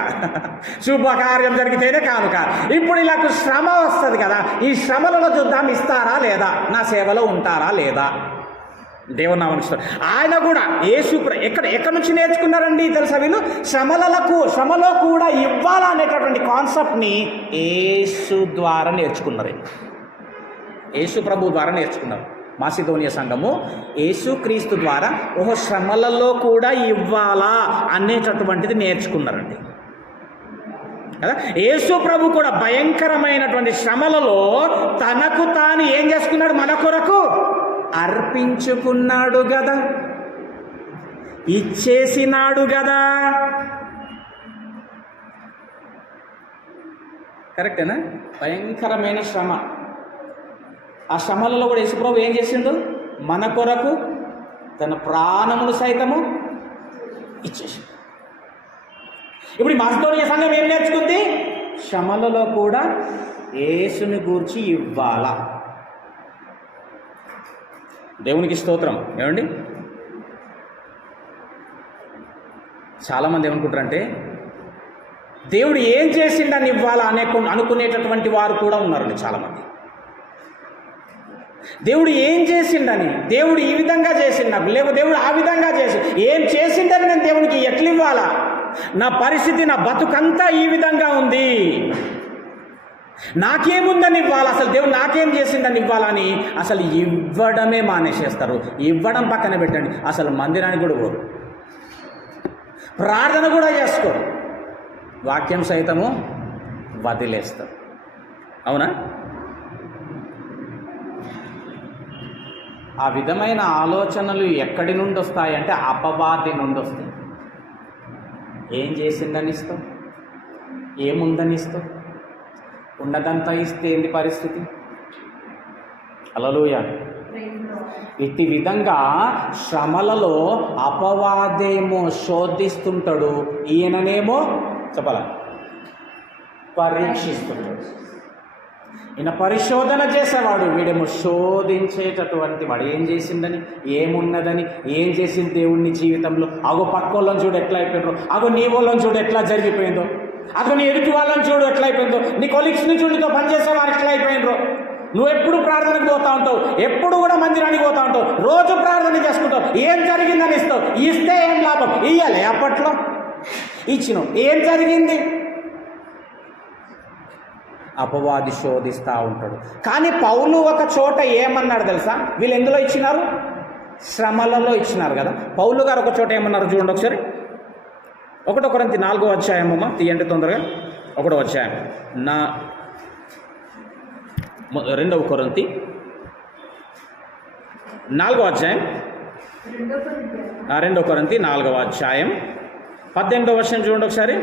శుభకార్యం జరిగితేనే కానుక. ఇప్పుడు ఇలాంటి శ్రమ వస్తుంది కదా, ఈ శ్రమలలో చూద్దాం ఇస్తారా లేదా, నా సేవలో ఉంటారా లేదా. దేవుని నామమున ఆయన కూడా యేసు ఎక్కడి నుంచి నేర్చుకున్నారండి తెలుసా వీళ్ళు? శ్రమలో కూడా ఇవ్వాలా అనేటటువంటి కాన్సెప్ట్ని యేసు ద్వారా నేర్చుకున్నారు. యేసు ప్రభు ద్వారా నేర్చుకున్నారు. మాసిదోనియా సంఘము యేసుక్రీస్తు ద్వారా శ్రమలలో కూడా ఇవ్వాలా అనేటటువంటిది నేర్చుకున్నారండి కదా. యేసు ప్రభు కూడా భయంకరమైనటువంటి శ్రమలలో తనకు తాను ఏం చేసుకున్నాడు? మన కొరకు అర్పించుకున్నాడు కదా, ఇచ్చేసినాడు కదా. కరెక్టేనా? భయంకరమైన శ్రమ. ఆ శ్రమలలో కూడా యేసుప్రభు ఏం చేసిండు? మన కొరకు తన ప్రాణమును సైతము ఇచ్చేసిండు. ఇప్పుడు మాసిదోనియా సంఘం ఏం నేర్చుకుంది? శ్రమలలో కూడా యేసుని గూర్చి ఇవ్వాలా. దేవునికి స్తోత్రం. ఏమండి, చాలామంది ఏమనుకుంటారంటే దేవుడు ఏం చేసిండని ఇవ్వాలా అనుకునేటటువంటి వారు కూడా ఉన్నారండి చాలామంది. దేవుడు ఏం చేసిండని, దేవుడు ఈ విధంగా చేసిండు నాకు, లేకపోతే దేవుడు ఆ విధంగా చేసి ఏం చేసిండని నేను దేవునికి ఎట్లా ఇవ్వాలా, నా పరిస్థితి, నా బతుకంతా ఈ విధంగా ఉంది, నాకేముందని ఇవ్వాలి, అసలు దేవుడు నాకేం చేసిందని ఇవ్వాలని అసలు ఇవ్వడమే మానేసేస్తారు. ఇవ్వడం పక్కన పెట్టండి, అసలు మందిరానికి కూడా పోరు, ప్రార్థన కూడా చేసుకోరు, వాక్యం సైతము వదిలేస్తారు. అవునా? ఆ విధమైన ఆలోచనలు ఎక్కడి నుండి వస్తాయంటే అపవాది నుండి వస్తాయి. ఏం చేసిందని ఇస్తావు, ఏముందని ఇస్తావు, ఉన్నదంతా ఇస్తే ఏంటి పరిస్థితి? హల్లెలూయా. ఇట్టి విధంగా శ్రమలలో అపవాదేమో శోధిస్తుంటాడు, ఈయననేమో చెప్పాలా పరీక్షిస్తుంటాడు. ఈయన పరిశోధన చేసేవాడు, వీడేమో శోధించేటటువంటి వాడు. ఏం చేసిందని, ఏమున్నదని, ఏం చేసింది దేవుణ్ణి జీవితంలో, అగో పక్కోళ్ళని చూడు ఎట్లా అయిపోయిందో, అగో నీ వాళ్ళని చూడు ఎట్లా జరిగిపోయిందో, అగో నీ ఎదుటి వాళ్ళని చూడు ఎట్లా అయిపోయిందో, నీ కొలీగ్స్ని చూడు, నీతో పనిచేసే వారు ఎట్లా అయిపోయిందో. నువ్వు ఎప్పుడు ప్రార్థనకు పోతా ఉంటావు, ఎప్పుడు కూడా మందిరానికి పోతా ఉంటావు, రోజు ప్రార్థన చేసుకుంటావు, ఏం జరిగిందని ఇస్తావు, ఇస్తే ఏం లాభం? ఇయ్యాలి అప్పట్లో ఇచ్చినావు, ఏం జరిగింది? అపవాది శోధిస్తూ ఉంటాడు. కానీ పౌలు ఒక చోట ఏమన్నాడు తెలుసా? వీళ్ళు ఎందులో ఇచ్చినారు? శ్రమలలో ఇచ్చినారు కదా. పౌలు గారు ఒక చోట ఏమన్నారు చూడండి ఒకసారి. 1 కొరింథీ 4వ అధ్యాయమమ్మా, తీయండి తొందరగా. 1వ అధ్యాయం 2 కొరింథీ 4వ అధ్యాయం 2 కొరింథీ 4వ అధ్యాయం 18వ వచనం చూడండి ఒకసారి.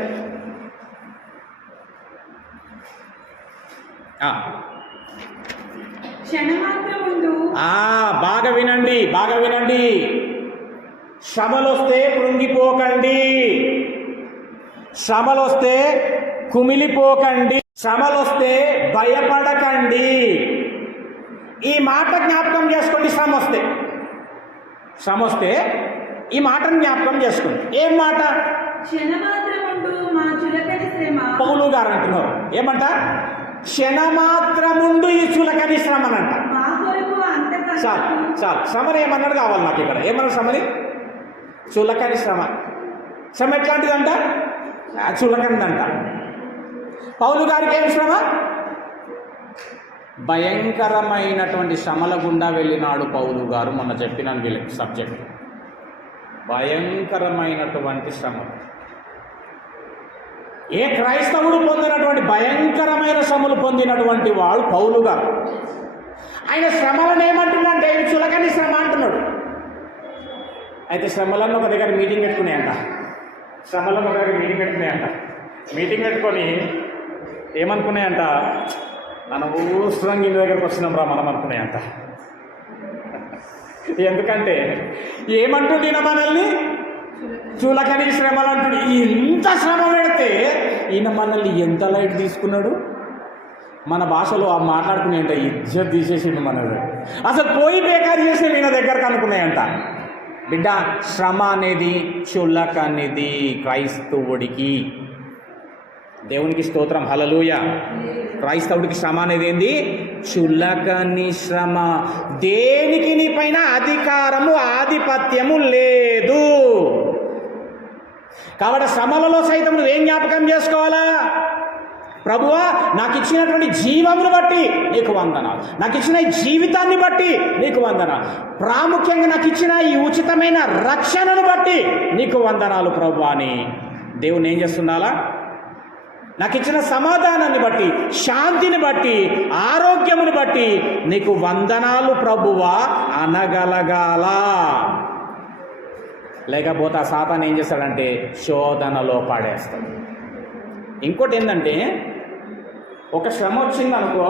బాగా వినండి, బాగా వినండి. శ్రమలొస్తే కృంగిపోకండి, శ్రమలొస్తే కుమిలిపోకండి, శ్రమలొస్తే భయపడకండి. ఈ మాట జ్ఞాపకం చేసుకోండి. శ్రమ వస్తే ఈ మాటను జ్ఞాపకం చేసుకోండి. ఏం మాట? పౌలు గారు అంటున్నారు ఏమంట? క్షణమాత్రముండు ఈ చులకని శ్రమనంట. చాలు చాలు, శ్రమని ఏమన్నాడు కావాలి నాకు ఇక్కడ. ఏమన్నా శ్రమని? చులకని శ్రమ. శ్రమ ఎట్లాంటిదంట? చులకనిదంట. పౌలు గారికి ఏం శ్రమ? భయంకరమైనటువంటి శ్రమల గుండా వెళ్ళినాడు పౌలు గారు. మొన్న చెప్పినాను వీళ్ళకి సబ్జెక్ట్. భయంకరమైనటువంటి శ్రమ. ఏ క్రైస్తవుడు పొందినటువంటి భయంకరమైన శ్రమలు పొందినటువంటి వాడు పౌలు గారు. ఆయన శ్రమలను ఏమంటున్నాడంటే ఇవి చులకని శ్రమ అంటున్నాడు. అయితే శ్రమలను ఒక దగ్గర మీటింగ్ పెట్టుకున్నాయంట. మీటింగ్ పెట్టుకొని ఏమనుకున్నాయంట? మన ఊసరంగి దగ్గరకు వచ్చినాం రా మనం అనుకున్నాయంట. ఎందుకంటే ఏమంటుంది ఈయన మనల్ని? చులకని శ్రమలు అంటుంది. ఇంత శ్రమ పెడితే ఈయన మనల్ని ఎంత లైట్ తీసుకున్నాడు. మన భాషలో ఆ మాట్లాడుకునేంట ఇజ్జత్ తీసేసిండు మనది. అసలు పోయి బేకారు చేసి ఈయన దగ్గరకు అనుకున్నాయంట. బిడ్డ, శ్రమ అనేది చులకనిది క్రైస్తవుడికి. దేవునికి స్తోత్రం, హల్లెలూయా. క్రైస్తవుడికి శ్రమ అనేది ఏంది? చులకని శ్రమ. దేనికి నీ పైన అధికారము, ఆధిపత్యము లేదు. కాబట్టి శ్రమలలో సైతం నువ్వేం జ్ఞాపకం చేసుకోవాలా? ప్రభువా, నాకు ఇచ్చినటువంటి జీవమును బట్టి నీకు వందనాలు, నాకు ఇచ్చిన ఈ జీవితాన్ని బట్టి నీకు వందనాలు, ప్రాముఖ్యంగా నాకు ఇచ్చిన ఈ ఉచితమైన రక్షణను బట్టి నీకు వందనాలు ప్రభువా అని దేవుని ఏం చేస్తున్నాలా? నాకు ఇచ్చిన సమాధానాన్ని బట్టి, శాంతిని బట్టి, ఆరోగ్యముని బట్టి నీకు వందనాలు ప్రభువా అనగలగాల. లేకపోతే ఆ సాతాను ఏం చేస్తాడంటే శోధనలో పడేస్తాడు. ఇంకోటి ఏంటంటే, ఒక శ్రమ వచ్చిందనుకో,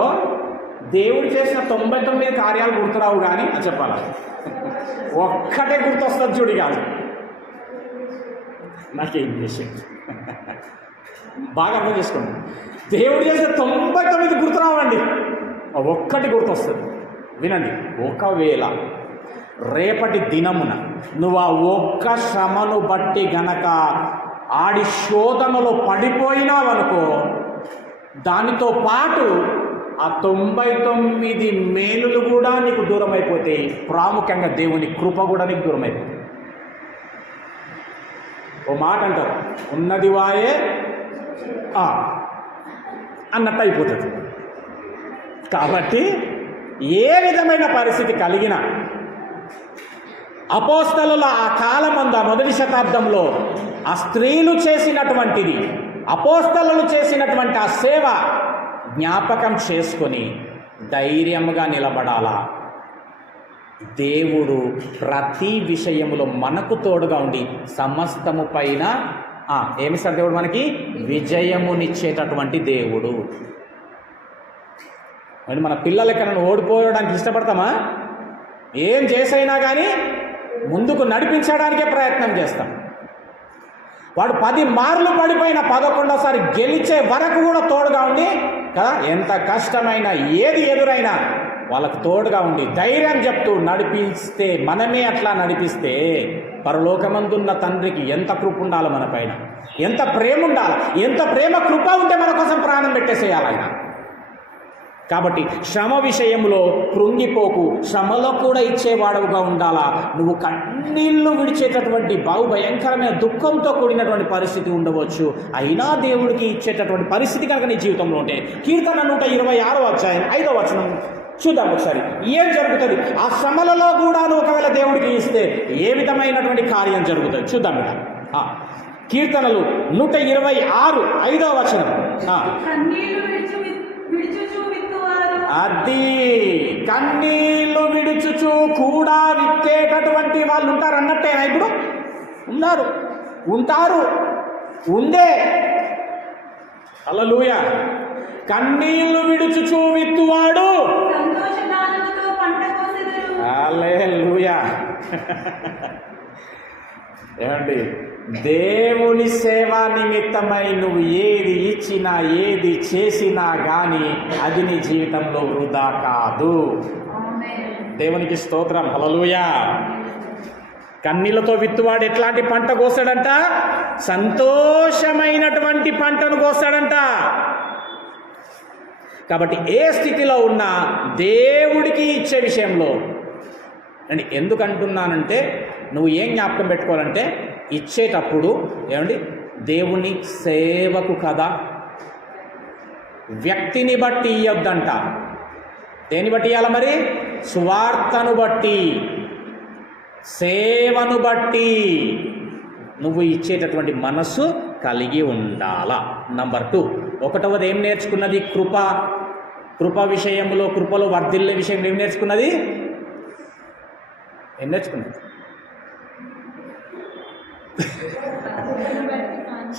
దేవుడు చేసిన 99 కార్యాలు గుర్తురావు కానీ అని చెప్పాలి, ఒక్కటే గుర్తొస్తుంది చూడు. కాదు, నాకేం చేసింది బాగా అర్థం చేసుకోండి. దేవుడు చేసిన 99 గుర్తురావండి, ఒక్కటి గుర్తొస్తుంది. వినండి, ఒకవేళ రేపటి దినమున నువ్వు ఆ ఒక్క శ్రమను బట్టి గనక ఆడి శోధనలో పడిపోయినావనుకో, దానితో పాటు ఆ 99 మేలులు కూడా నీకు దూరం అయిపోతాయి. ప్రాముఖ్యంగా దేవుని కృప కూడా నీకు దూరం అయిపోతుంది. ఓ మాట అంటారు, ఉన్నది వాయే అన్నట్టు అయిపోతుంది. కాబట్టి ఏ విధమైన పరిస్థితి కలిగినా అపోస్తలుల ఆ కాలమందు, ఆ మొదటి శతాబ్దంలో ఆ స్త్రీలు చేసినటువంటిది, అపోస్తలులు చేసినటువంటి ఆ సేవ జ్ఞాపకం చేసుకొని ధైర్యంగా నిలబడాలా. దేవుడు ప్రతి విషయంలో మనకు తోడుగా ఉండి సమస్తము పైన ఏమిస్తాడు దేవుడు? మనకి విజయమునిచ్చేటటువంటి దేవుడు. మరి మన పిల్లలకన్నా ఓడిపోవడానికి ఇష్టపడతామా? ఏం చేసైనా కానీ ముందుకు నడిపించడానికే ప్రయత్నం చేస్తాం. వాడు 10 మార్లు పడిపోయిన 11వ గెలిచే వరకు కూడా తోడుగా ఉండి కదా, ఎంత కష్టమైనా ఏది ఎదురైనా వాళ్ళకు తోడుగా ఉండి ధైర్యం చెప్తూ నడిపిస్తే, మనమే అట్లా నడిపిస్తే పరలోకమందున్న తండ్రికి ఎంత కృప ఉండాలి మన పైన, ఎంత ప్రేమ ఉండాలి, ఎంత ప్రేమ కృప ఉంటే మన కోసం ప్రాణం పెట్టేసేయాలి ఆయన. కాబట్టి శ్రమ విషయంలో కృంగిపోకు, శ్రమలో కూడా ఇచ్చేవాడవుగా ఉండాలా. నువ్వు కన్నీళ్లు విడిచేటటువంటి భయంకరమైన దుఃఖంతో కూడినటువంటి పరిస్థితి ఉండవచ్చు, అయినా దేవుడికి ఇచ్చేటటువంటి పరిస్థితి కనుక నీ జీవితంలో ఉంటే, కీర్తన 126వ అధ్యాయం 5వ వచనం చూద్దాం ఒకసారి. ఏం జరుగుతుంది ఆ శ్రమలలో కూడా నువ్వు ఒకవేళ దేవుడికి ఇస్తే ఏ విధమైనటువంటి కార్యం జరుగుతుంది చూద్దాం. ఇక్కడ కీర్తనలు 126 5వ వచనం. అది కన్నీళ్లు విడుచుచు కూడా విత్తేటటువంటి వాళ్ళు ఉంటారు అన్నట్టేనా? ఇప్పుడు ఉన్నారు, ఉంటారు, ఉండే. హల్లెలూయా. కన్నీళ్లు విడుచుచు విత్తువాడు హల్లెలూయా. ఏమండి, దేవుని సేవ నిమిత్తమై నువ్వు ఏది ఇచ్చినా ఏది చేసినా కానీ అది నీ జీవితంలో వృధా కాదు. దేవునికి స్తోత్రం. హల్లెలూయా. కన్నీళ్లతో విత్తువాడు ఎట్లాంటి పంట కోస్తాడంట? సంతోషమైనటువంటి పంటను కోస్తాడంట. కాబట్టి ఏ స్థితిలో ఉన్నా దేవుడికి ఇచ్చే విషయంలో అండి, ఎందుకంటున్నానంటే నువ్వు ఏం జ్ఞాపకం పెట్టుకోవాలంటే, ఇచ్చేటప్పుడు ఏమండి దేవుని సేవకు కదా, వ్యక్తిని బట్టి ఇవ్వద్దంట. దేని బట్టి ఇవ్వాలి మరి? సువార్తను బట్టి, సేవను బట్టి నువ్వు ఇచ్చేటటువంటి మనస్సు కలిగి ఉండాలా. నంబర్ 2, 1వది ఏం నేర్చుకున్నది? కృప. కృప విషయంలో, కృపలో వర్ధిల్లే విషయంలో ఏం నేర్చుకున్నది? ఏం నేర్చుకున్నది?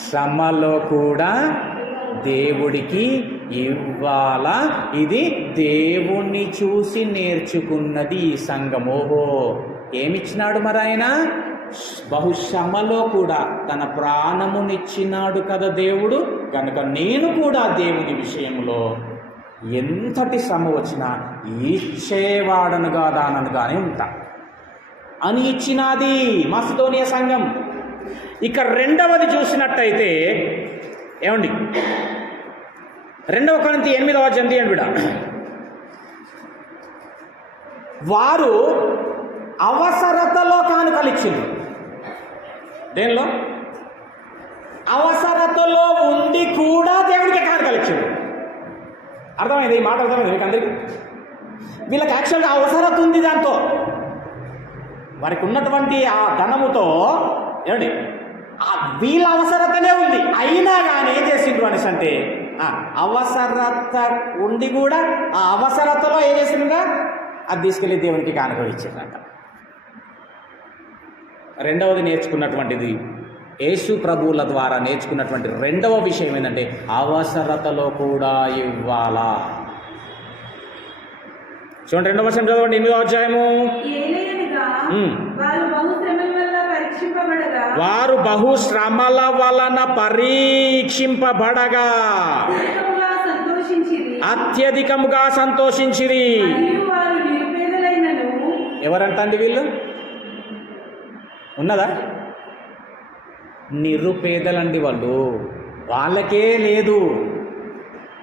శ్రమలో కూడా దేవుడికి ఇవ్వాలా. ఇది దేవుణ్ణి చూసి నేర్చుకున్నది ఈ సంఘం. ఓహో, ఏమిచ్చినాడు మరి ఆయన? బహుశ్రమలో కూడా తన ప్రాణమునిచ్చినాడు కదా దేవుడు. కనుక నేను కూడా దేవుని విషయంలో ఎంతటి శ్రమ వచ్చినా ఇచ్చేవాడనుగా దాననుగానే ఉంటా అని ఇచ్చినది మాసిదోనియా సంఘం. ఇక 2వది చూసినట్టయితే ఏమండి, 2 కొరింథీ 8వ అధ్యాయం బిడ, వారు అవసరతలో కానుకలిచ్చింది. దేనిలో? అవసరతలో ఉండి కూడా దేవుడికి కానుకలిచ్చింది. అర్థమైంది? ఈ మాట అర్థమైంది మీకు అందరికీ? వీళ్ళకి యాక్చువల్గా అవసరత ఉంది, దాంతో వారికి ఉన్నటువంటి ఆ ధనముతో ఏమండి వీళ్ళ అవసరతనే ఉంది, అయినా కానీ ఏం చేసిండ్రు అనేసి అంటే అవసరత ఉండి కూడా ఆ అవసరతలో ఏం చేసిండ్రుగా అది తీసుకెళ్ళి దేవునికి కానుక ఇచ్చిందంట. 2వది నేర్చుకున్నటువంటిది, యేసు ప్రభువుల ద్వారా నేర్చుకున్నటువంటి 2వ విషయం ఏంటంటే అవసరతలో కూడా ఇవ్వాలా. చూడండి 2వ వచనం చదవండి, 8వ అధ్యాయము. వారు బహుశ్రమల వలన పరీక్షింపబడగా అత్యధికముగా సంతోషించిరి. ఎవరంటండి వీళ్ళు? ఉన్నదా? నిరుపేదలండి వాళ్ళు, వాళ్ళకే లేదు.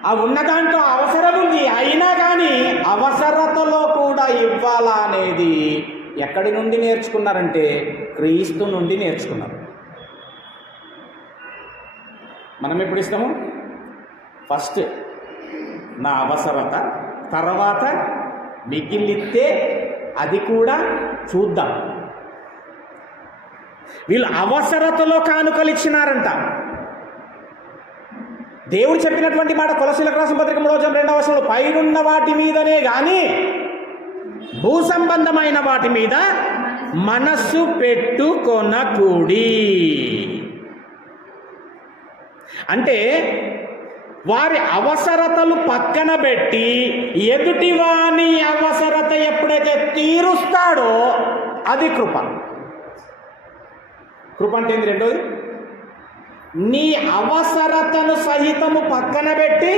ఆ ఉన్న దాంట్లో అవసరం ఉంది, అయినా కానీ అవసరతలో కూడా ఇవ్వాలా అనేది ఎక్కడి నుండి నేర్చుకున్నారంటే క్రీస్తు నుండి నేర్చుకున్నారు. మనం ఎప్పుడు ఇస్తాము? ఫస్ట్ నా అవసరత, తర్వాత మిగిలితే అది కూడా చూద్దాం. వీళ్ళు అవసరతలో కానుకలు ఇచ్చినారంట. దేవుడు చెప్పినటువంటి మాట కొలసీలకు రాసిన పత్రిక 3:2 పైనున్న వాటి మీదనే కానీ భూ సంబంధమైన వాటి మీద మనస్సు పెట్టుకొనకూడి. అంటే వారి అవసరతలు పక్కన పెట్టి ఎదుటివాని అవసరత ఎప్పుడైతే తీరుస్తాడో అది కృప. కృప అంటే ఏంది? రెండోది, నీ అవసరతను సహితము పక్కన పెట్టి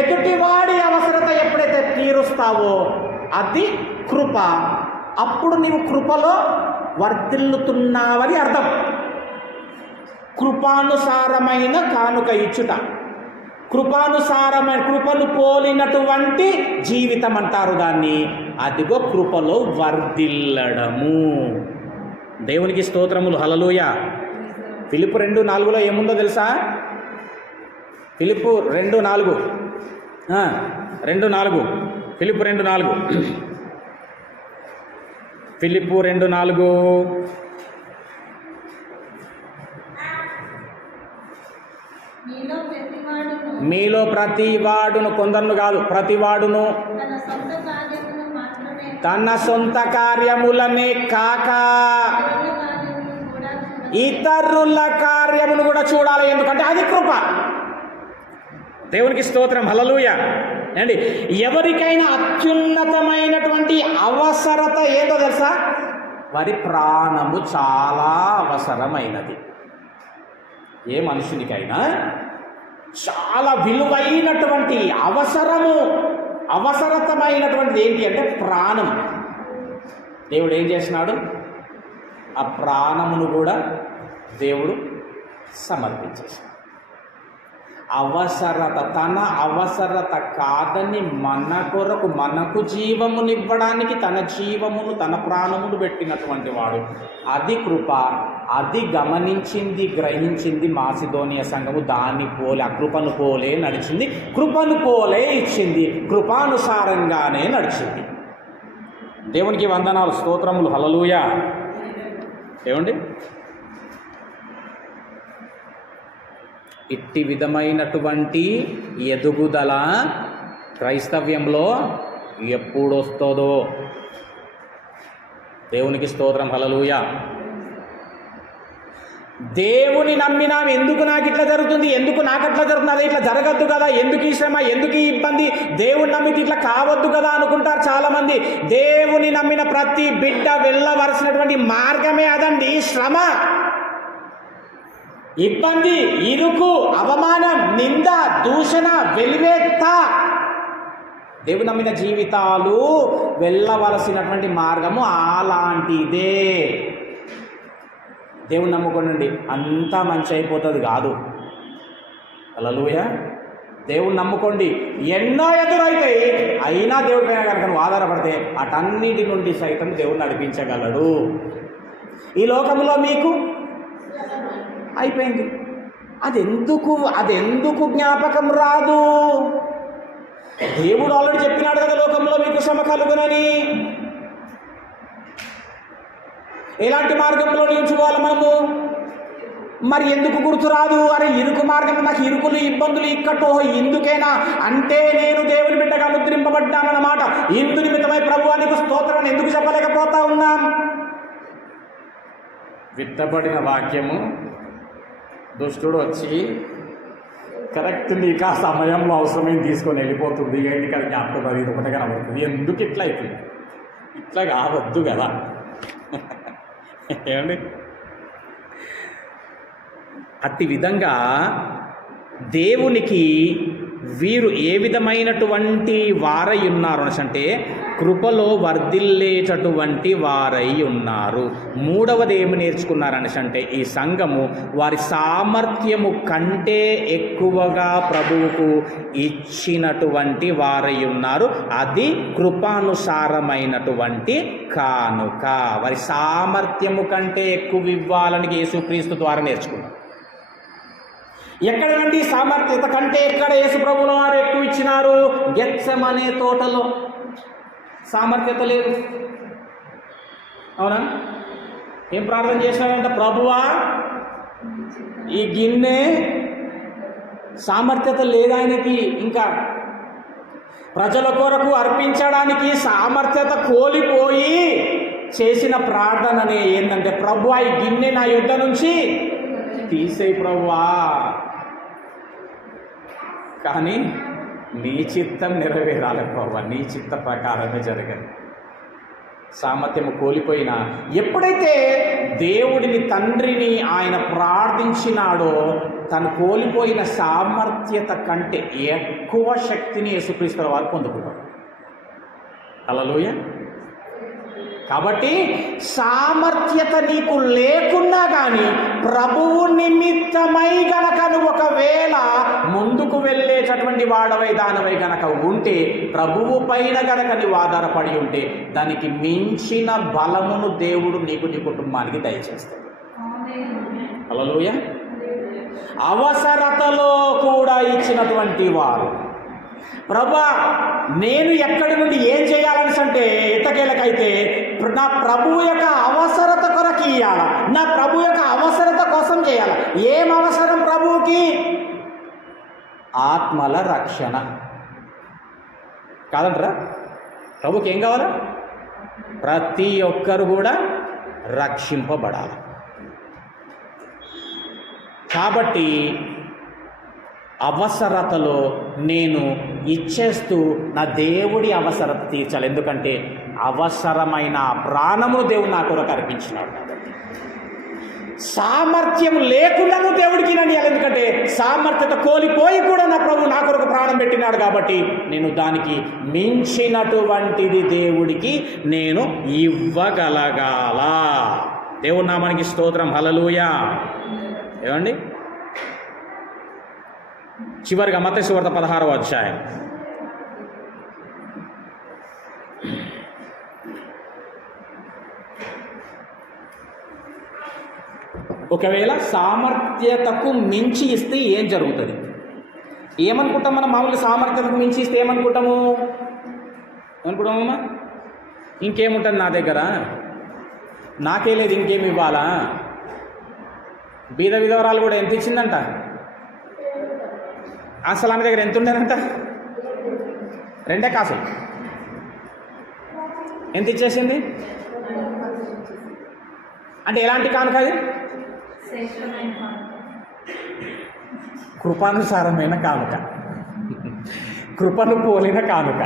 ఎదుటివాడి అవసరత ఎప్పుడైతే తీరుస్తావో అది కృప. అప్పుడు నీవు కృపలో వర్ధిల్లుతున్నావని అర్థం. కృపానుసారమైన కానుక ఇచ్చుట, కృపానుసారమైన కృపను పోలినటువంటి జీవితం అంటారు దాన్ని. అదిగో కృపలో వర్ధిల్లడము. దేవునికి స్తోత్రములు, హల్లెలూయా. ఫిలిప్పు 2:4 ఏముందో తెలుసా? ఫిలిప్పు 2:4 ఫిలిప్పు 2:4 ఫిలిప్పు 2:4 మీలో ప్రతి వాడును, కొందరును కాదు, ప్రతివాడును తన సొంత కార్యములనే కాక ఇతరుల కార్యమును కూడా చూడాలి. ఎందుకంటే అది కృప. దేవునికి స్తోత్రం, హల్లెలూయా. అండి, ఎవరికైనా అత్యున్నతమైనటువంటి అవసరత ఏదో తెలుసా? వారి ప్రాణము చాలా అవసరమైనది. ఏ మనుషునికైనా చాలా విలువైనటువంటి అవసరతమైనటువంటిది ఏంటి అంటే ప్రాణం. దేవుడు ఏం చేసినాడు? ఆ ప్రాణమును కూడా దేవుడు సమర్పించేశాడు. అవసరత, తన అవసరత కాదని మన కొరకు, మనకు జీవమునివ్వడానికి తన జీవమును, తన ప్రాణమును పెట్టినటువంటి వాడు. అది కృప. అది గమనించింది, గ్రహించింది మాసిదోనియ సంఘము. దాన్ని పోలే, ఆ కృపను పోలే నడిచింది, కృపను పోలే ఇచ్చింది, కృపానుసారంగానే నడిచింది. దేవునికి వందనాలు, స్తోత్రములు, హల్లెలూయా. ఏమండి, ఇట్టి విధమైనటువంటి ఎదుగుదల క్రైస్తవ్యంలో ఎప్పుడొస్తుందో. దేవునికి స్తోత్రం, హల్లెలూయా. దేవుని నమ్మినాం, ఎందుకు నాకు ఇట్లా జరుగుతుంది, ఎందుకు నాకు అట్లా జరుగుతుంది, అదే ఇట్లా జరగద్దు కదా, ఎందుకు ఈ శ్రమ, ఎందుకు ఈ ఇబ్బంది, దేవుని నమ్మితే ఇట్లా కావద్దు కదా అనుకుంటారు చాలామంది. దేవుని నమ్మిన ప్రతి బిడ్డ వెళ్ళవలసినటువంటి మార్గమే అదండి. శ్రమ, ఇబ్బంది, ఇరుకు, అవమానం, నింద, దూషణ, వెలివేత్త. దేవుని నమ్మిన జీవితాలు వెళ్ళవలసినటువంటి మార్గము అలాంటిదే. దేవుని నమ్ముకోండి, అంతా మంచి అయిపోతుంది కాదు. హల్లెలూయా. దేవుని నమ్ముకోండి, ఎన్నో ఎదురైతాయి, అయినా దేవుడి పైన కనుక నువ్వు ఆధారపడితే అటన్నిటి నుండి సైతం దేవుడు నడిపించగలడు. ఈ లోకంలో మీకు అయిపోయింది, అదెందుకు జ్ఞాపకం రాదు? దేవుడు ఆల్రెడీ చెప్పినాడు కదా, లోకంలో మీకు శ్రమ కలుగునని. ఎలాంటి మార్గంలో నిలుచుకోవాలి మనము? మరి ఎందుకు గుర్తు రాదు? అరే, ఇరుకు మార్గం, నాకు ఇరుకులు, ఇబ్బందులు, ఇక్కట్టు, ఇందుకేనా అంటే నేను దేవుని బిడ్డగా ముద్రింపబడ్డానన్నమాట. ఇందు నిమిత్తమై ప్రభువానికి స్తోత్రాన్ని ఎందుకు చెప్పలేకపోతా ఉన్నాం? విత్తబడిన వాక్యము దుష్టుడు వచ్చి కరెక్ట్ నీకు ఆ సమయంలో అవసరమైన తీసుకొని వెళ్ళిపోతుంది. ఏంటి కదా జ్ఞాపకం, అది ఒకటే కనబడుతుంది. ఎందుకు ఇట్లా అవుతుంది? ఇట్లా కావద్దు కదా. ఏమండి, అట్టి విధంగా దేవునికి వీరు ఏ విధమైనటువంటి వారై ఉన్నారు అంటే కృపలో వర్ధిల్లేటటువంటి వారై ఉన్నారు. మూడవది ఏమి నేర్చుకున్నారని అంటే ఈ సంఘము వారి సామర్థ్యము కంటే ఎక్కువగా ప్రభువుకు ఇచ్చినటువంటి వారై ఉన్నారు. అది కృపానుసారమైనటువంటి కానుక. వారి సామర్థ్యము కంటే ఎక్కువ ఇవ్వాలని యేసుక్రీస్తు ద్వారా నేర్చుకున్నారు. ఎక్కడ నుండి సామర్థ్యత కంటే ఎక్కడ యేసు ప్రభువుల వారు ఎక్కువ ఇచ్చినారు? గెత్సెమనే తోటలో సామర్థ్యత లేదు. అవునా? ఏం ప్రార్థన చేసినాడంటే, ప్రభువా ఈ గిన్నె సామర్థ్యత లేదు ఆయనకి, ఇంకా ప్రజల కొరకు అర్పించడానికి సామర్థ్యత కోల్పోయి చేసిన ప్రార్థననే ఏంటంటే, ప్రభువా ఈ గిన్నె నా యొద్ద నుంచి తీసేయి ప్రభువా, కానీ నీ చిత్తం నెరవేరాలి ప్రభువా, నీ చిత్త ప్రకారమే జరగదు. సామర్థ్యము కోల్పోయినా ఎప్పుడైతే దేవుడిని తండ్రిని ఆయన ప్రార్థించినాడో తను కోల్పోయిన సామర్థ్యత కంటే ఎక్కువ శక్తిని యేసుక్రీస్తు వారు పొందుకున్నాడు. హల్లెలూయా. కాబట్టి సామర్థ్యత నీకు లేకున్నా కానీ ప్రభువు నిమిత్తమై గనక నువ్వు ఒకవేళ ముందుకు వెళ్ళేటటువంటి వాడవై దానివై గనక ఉంటే, ప్రభువు పైన గనక నీవు ఆధారపడి ఉంటే, దానికి మించిన బలమును దేవుడు నీకు నీ కుటుంబానికి దయచేస్తాడు. హల్లెలూయా. అవసరతలో కూడా ఇచ్చినటువంటి వారు, ప్రభా నేను ఎక్కడి నుండి ఏం చేయాలని అంటే ఎట్టకేలకైతే నా ప్రభు యొక్క అవసరత కొరకు ఇవ్వాల, నా ప్రభు యొక్క అవసరత కోసం చేయాలి. ఏం అవసరం ప్రభువుకి? ఆత్మల రక్షణ కాదంటారా? ప్రభుకి ఏం కావాలా? ప్రతి ఒక్కరు కూడా రక్షింపబడాలి. కాబట్టి అవసరతలో నేను ఇచ్చేస్తూ నా దేవుడి అవసరత తీర్చాలి. ఎందుకంటే అవసరమైన ప్రాణమును దేవుడు నా కొరకు అర్పించినాడు. సామర్థ్యం లేకుండాను దేవుడికి నన్ను, ఎందుకంటే సామర్థ్యత కోల్పోయి కూడా నా ప్రభు నా కొరకు ప్రాణం పెట్టినాడు. కాబట్టి నేను దానికి మించినటువంటిది దేవుడికి నేను ఇవ్వగలగాల. దేవుడి నామానికి స్తోత్రం. హల్లెలూయా. ఏమండి, చివరిగా మత్తయి సువార్త 16వ అధ్యాయం. ఒకవేళ సామర్థ్యతకు మించి ఇస్తే ఏం జరుగుతుంది? ఏమనుకుంటాం మనం? మామూలుగా సామర్థ్యతకు మించి ఇస్తే ఏమనుకుంటాము? ఏమనుకుంటామమ్మా? ఇంకేముంటుంది నా దగ్గర, నాకే లేదు ఇంకేమి ఇవ్వాలా? బీద విధవరాలు కూడా ఎంత ఇచ్చిందంట? అసలు ఆమె దగ్గర ఎంత ఉండేనంట? 2 కాసులు. ఎంత ఇచ్చేసింది అంటే ఎలాంటి కానుక అది? కృపానుసారమైన కానుక, కృపను పోలిన కానుక,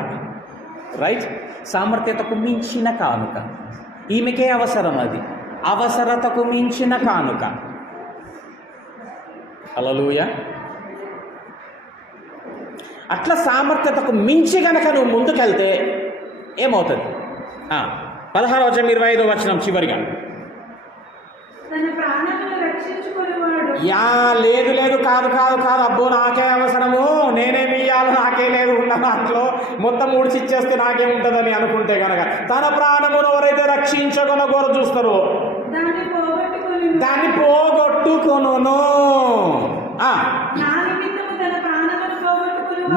రైట్? సామర్థ్యతకు మించిన కానుక. ఈమెకే అవసరం, అది అవసరతకు మించిన కానుక. హల్లెలూయా. అట్లా సామర్థ్యతకు మించి గనక నువ్వు ముందుకెళ్తే ఏమవుతుంది? 16వ అధ్యాయం 25వ వచనం చివరిగా, లేదు కాదు అబ్బో నాకే అవసరము, నేనేమి ఇయ్యాలో నాకే లేదు, ఉన్న దాంట్లో మొత్తం ఊడ్చిచ్చేస్తే నాకేముంటుందని అనుకుంటే కనుక తన ప్రాణమును ఎవరైతే రక్షించగొనగోరు చూస్తారో దాన్ని పోగొట్టుకొను.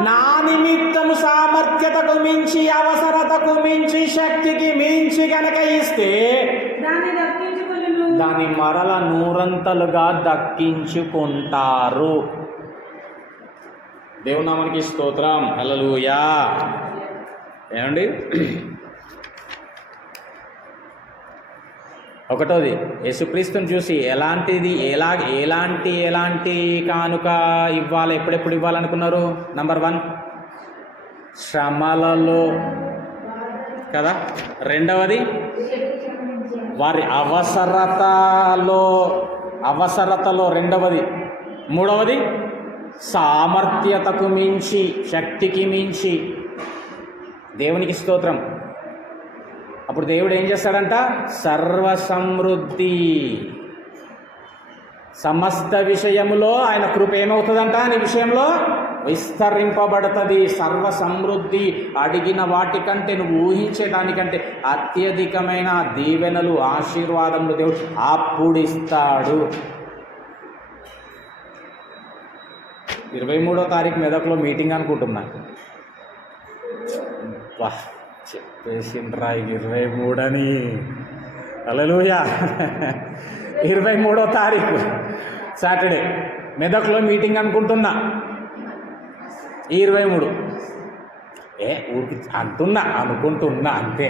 నా నిమిత్తము సామర్థ్యతకు మించి, అవసరతకు మించి, శక్తికి మించి గనక ఇస్తే దాన్ని మరల 100 దక్కించుకుంటారు. దేవుని నామానికి స్తోత్రం. హల్లెలూయా. ఏమండి, ఒకటోది యేసుక్రీస్తుని చూసి ఎలాంటి కానుక ఇవ్వాలి, ఎప్పుడెప్పుడు ఇవ్వాలనుకున్నారు? నంబర్ 1 శ్రమలలో కదా. రెండవది వారి అవసరతలో రెండవది. మూడవది సామర్థ్యతకు మించి, శక్తికి మించి. దేవునికి స్తోత్రం. అప్పుడు దేవుడు ఏం చేస్తాడంట? సర్వసమృద్ధి. సమస్త విషయములో ఆయన కృప ఏమవుతుందంట? నీ విషయంలో విస్తరింపబడుతుంది. సర్వసమృద్ధి. అడిగిన వాటికంటే, నువ్వు ఊహించే దానికంటే అత్యధికమైన దీవెనలు, ఆశీర్వాదములు దేవుడు అప్పుడు ఇస్తాడు. 23వ తారీఖు మెదక్లో మీటింగ్ అనుకుంటున్నా. చెప్పేసిండ్రా 23 అని. హల్లెలూయా. 23వ తారీఖు సాటర్డే మెదక్లో మీటింగ్ అనుకుంటున్నా. 23 ఊరికి అనుకుంటున్నా అంతే.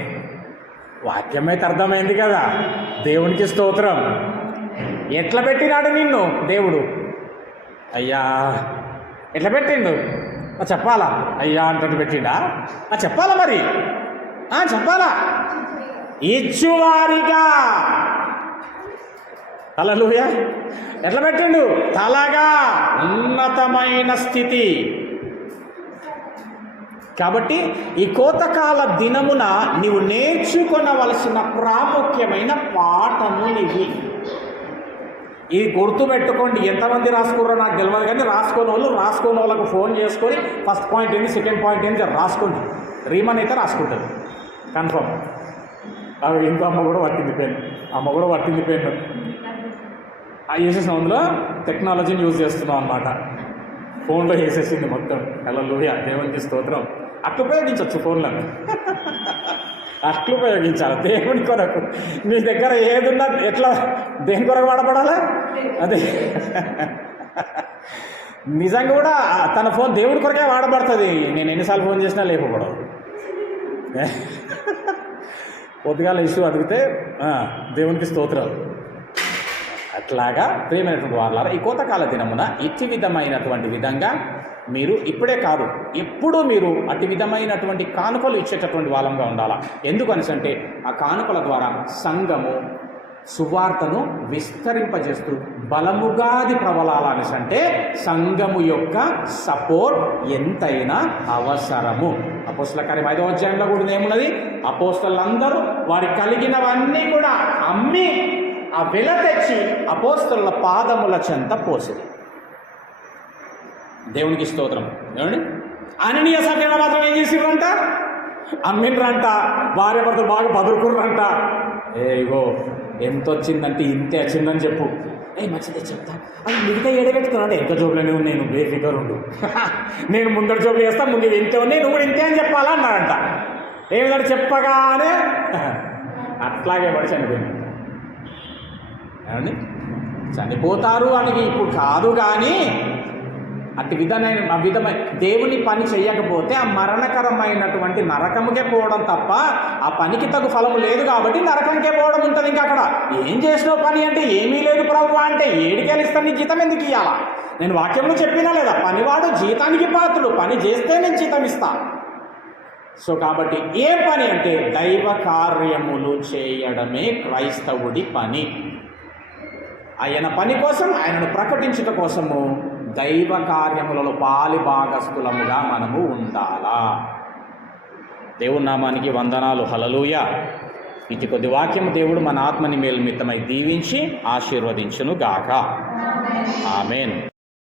వాక్యం అయితే అర్థమైంది కదా. దేవునికి స్తోత్రం. ఎట్లా పెట్టినాడు నిన్ను దేవుడు? అయ్యా ఎట్లా పెట్టిండు? చెప్పాలా? అయ్యా అంటూ పెట్టిండా? చెప్పాలా మరి? చెప్పాలా? ఇచ్చువారిగా. హల్లెలూయా. ఎట్లా పెట్టిండు? తలగా, ఉన్నతమైన స్థితి. కాబట్టి ఈ కోతకాల దినమున నీవు నేర్చుకొనవలసిన ప్రాముఖ్యమైన పాఠములివి. ఇది గుర్తుపెట్టుకోండి. ఎంతమంది రాసుకున్నారో నాకు తెలియదు, కానీ రాసుకున్న వాళ్ళకు ఫోన్ చేసుకొని ఫస్ట్ పాయింట్ ఏంటి, సెకండ్ పాయింట్ ఏంటి రాసుకోండి. రీమన్ అయితే రాసుకుంటుంది కన్ఫర్మ్. ఇంకో అమ్మ కూడా పట్టింది పెన్ను. వేసేసిన అందులో టెక్నాలజీని యూజ్ చేస్తున్నాం అన్నమాట. ఫోన్లో వేసేసింది మొత్తం. హల్లెలూయా. దేవునికి స్తోత్రం. అట్లా ఉపయోగించవచ్చు ఫోన్లను. అట్లు ఉపయోగించాలి దేవుని కొరకు. మీ దగ్గర ఏదున్నా ఎట్లా దేని కొరకు వాడబడాలా? అదే నిజంగా కూడా తన ఫోన్ దేవుడి కొరకే వాడబడుతుంది. నేను ఎన్నిసార్లు ఫోన్ చేసినా లేకపోవడం. పొద్దుగాల ఇష్యూ అడిగితే దేవునికి స్తోత్రాలు. అట్లాగా ప్రియమైనటువంటి వారలారా, ఈ కోతకాల దినమున ఇట్టి విధమైనటువంటి విధంగా మీరు ఇప్పుడే కాదు ఎప్పుడూ మీరు అట్టి విధమైనటువంటి కానుకలు ఇచ్చేటటువంటి వాళ్ళంగా ఉండాలా. ఎందుకనిసంటే ఆ కానుకల ద్వారా సంఘము సువార్తను విస్తరింపజేస్తూ బలముగాది ప్రబలాలనిసంటే సంఘము యొక్క సపోర్ట్ ఎంతైనా అవసరము. అపోస్తల కార్యం 5వ అధ్యాయంలో కూడా ఏమున్నది? అపోస్తలందరూ వారి కలిగినవన్నీ కూడా అమ్మి ఆ వెల తెచ్చి అపోస్తలుల పాదముల చెంత పోసిరి. దేవునికి స్తోత్రం. ఏమండి? అననీయ సభ్యుల మాత్రం ఏం చేసిర్రంట? అమ్మిండ్రంట. భార్య భర్తలు బాగా బదురుకుర్రంట. ఇగో ఎంత వచ్చిందంటే ఇంతే వచ్చిందని చెప్పు. మంచిదే చెప్తా. అది మిగతా ఏడగట్టుకున్నాడు. ఎంత జోబులోనే ఉన్నాయి, నువ్వు బేఫికర్ ఉండు. నేను ముందర జోబులు వేస్తా, ముందు ఇంతే ఉన్నాయి, నువ్వు కూడా ఇంతే అని చెప్పాలా అన్నాడంట. ఏమిటంటే చెప్పగానే అట్లాగే పడి చనిపోయింది. ఏమండి? చనిపోతారు అని ఇప్పుడు కాదు, కానీ అట్టి విధమైన దేవుని పని చేయకపోతే ఆ మరణకరమైనటువంటి నరకముకే పోవడం తప్ప ఆ పనికి తగు ఫలము లేదు. కాబట్టి నరకంకే పోవడం ఉంటుంది. ఇంకా అక్కడ ఏం చేసినావు పని అంటే ఏమీ లేదు ప్రభువా అంటే ఏడికెళ్ళిస్తాను, నీ జీతం ఎందుకు ఇవ్వాలా? నేను వాక్యంలో చెప్పినా లేదా? పనివాడు జీతానికి పాత్రుడు, పని చేస్తే నేను జీతం ఇస్తా. సో కాబట్టి ఏ పని అంటే దైవ కార్యములు చేయడమే క్రైస్తవుడి పని. ఆయన పని కోసం, ఆయనను ప్రకటించుట కోసము దైవ కార్యములలో పాలి భాగస్థులముగా మనము ఉండాలా. దేవుని నామానికి వందనాలు. హల్లెలూయా. ఇటు కొద్ది వాక్యము దేవుడు మన ఆత్మని మేలు మిత్తమై దీవించి ఆశీర్వదించును గాక. ఆమేన్.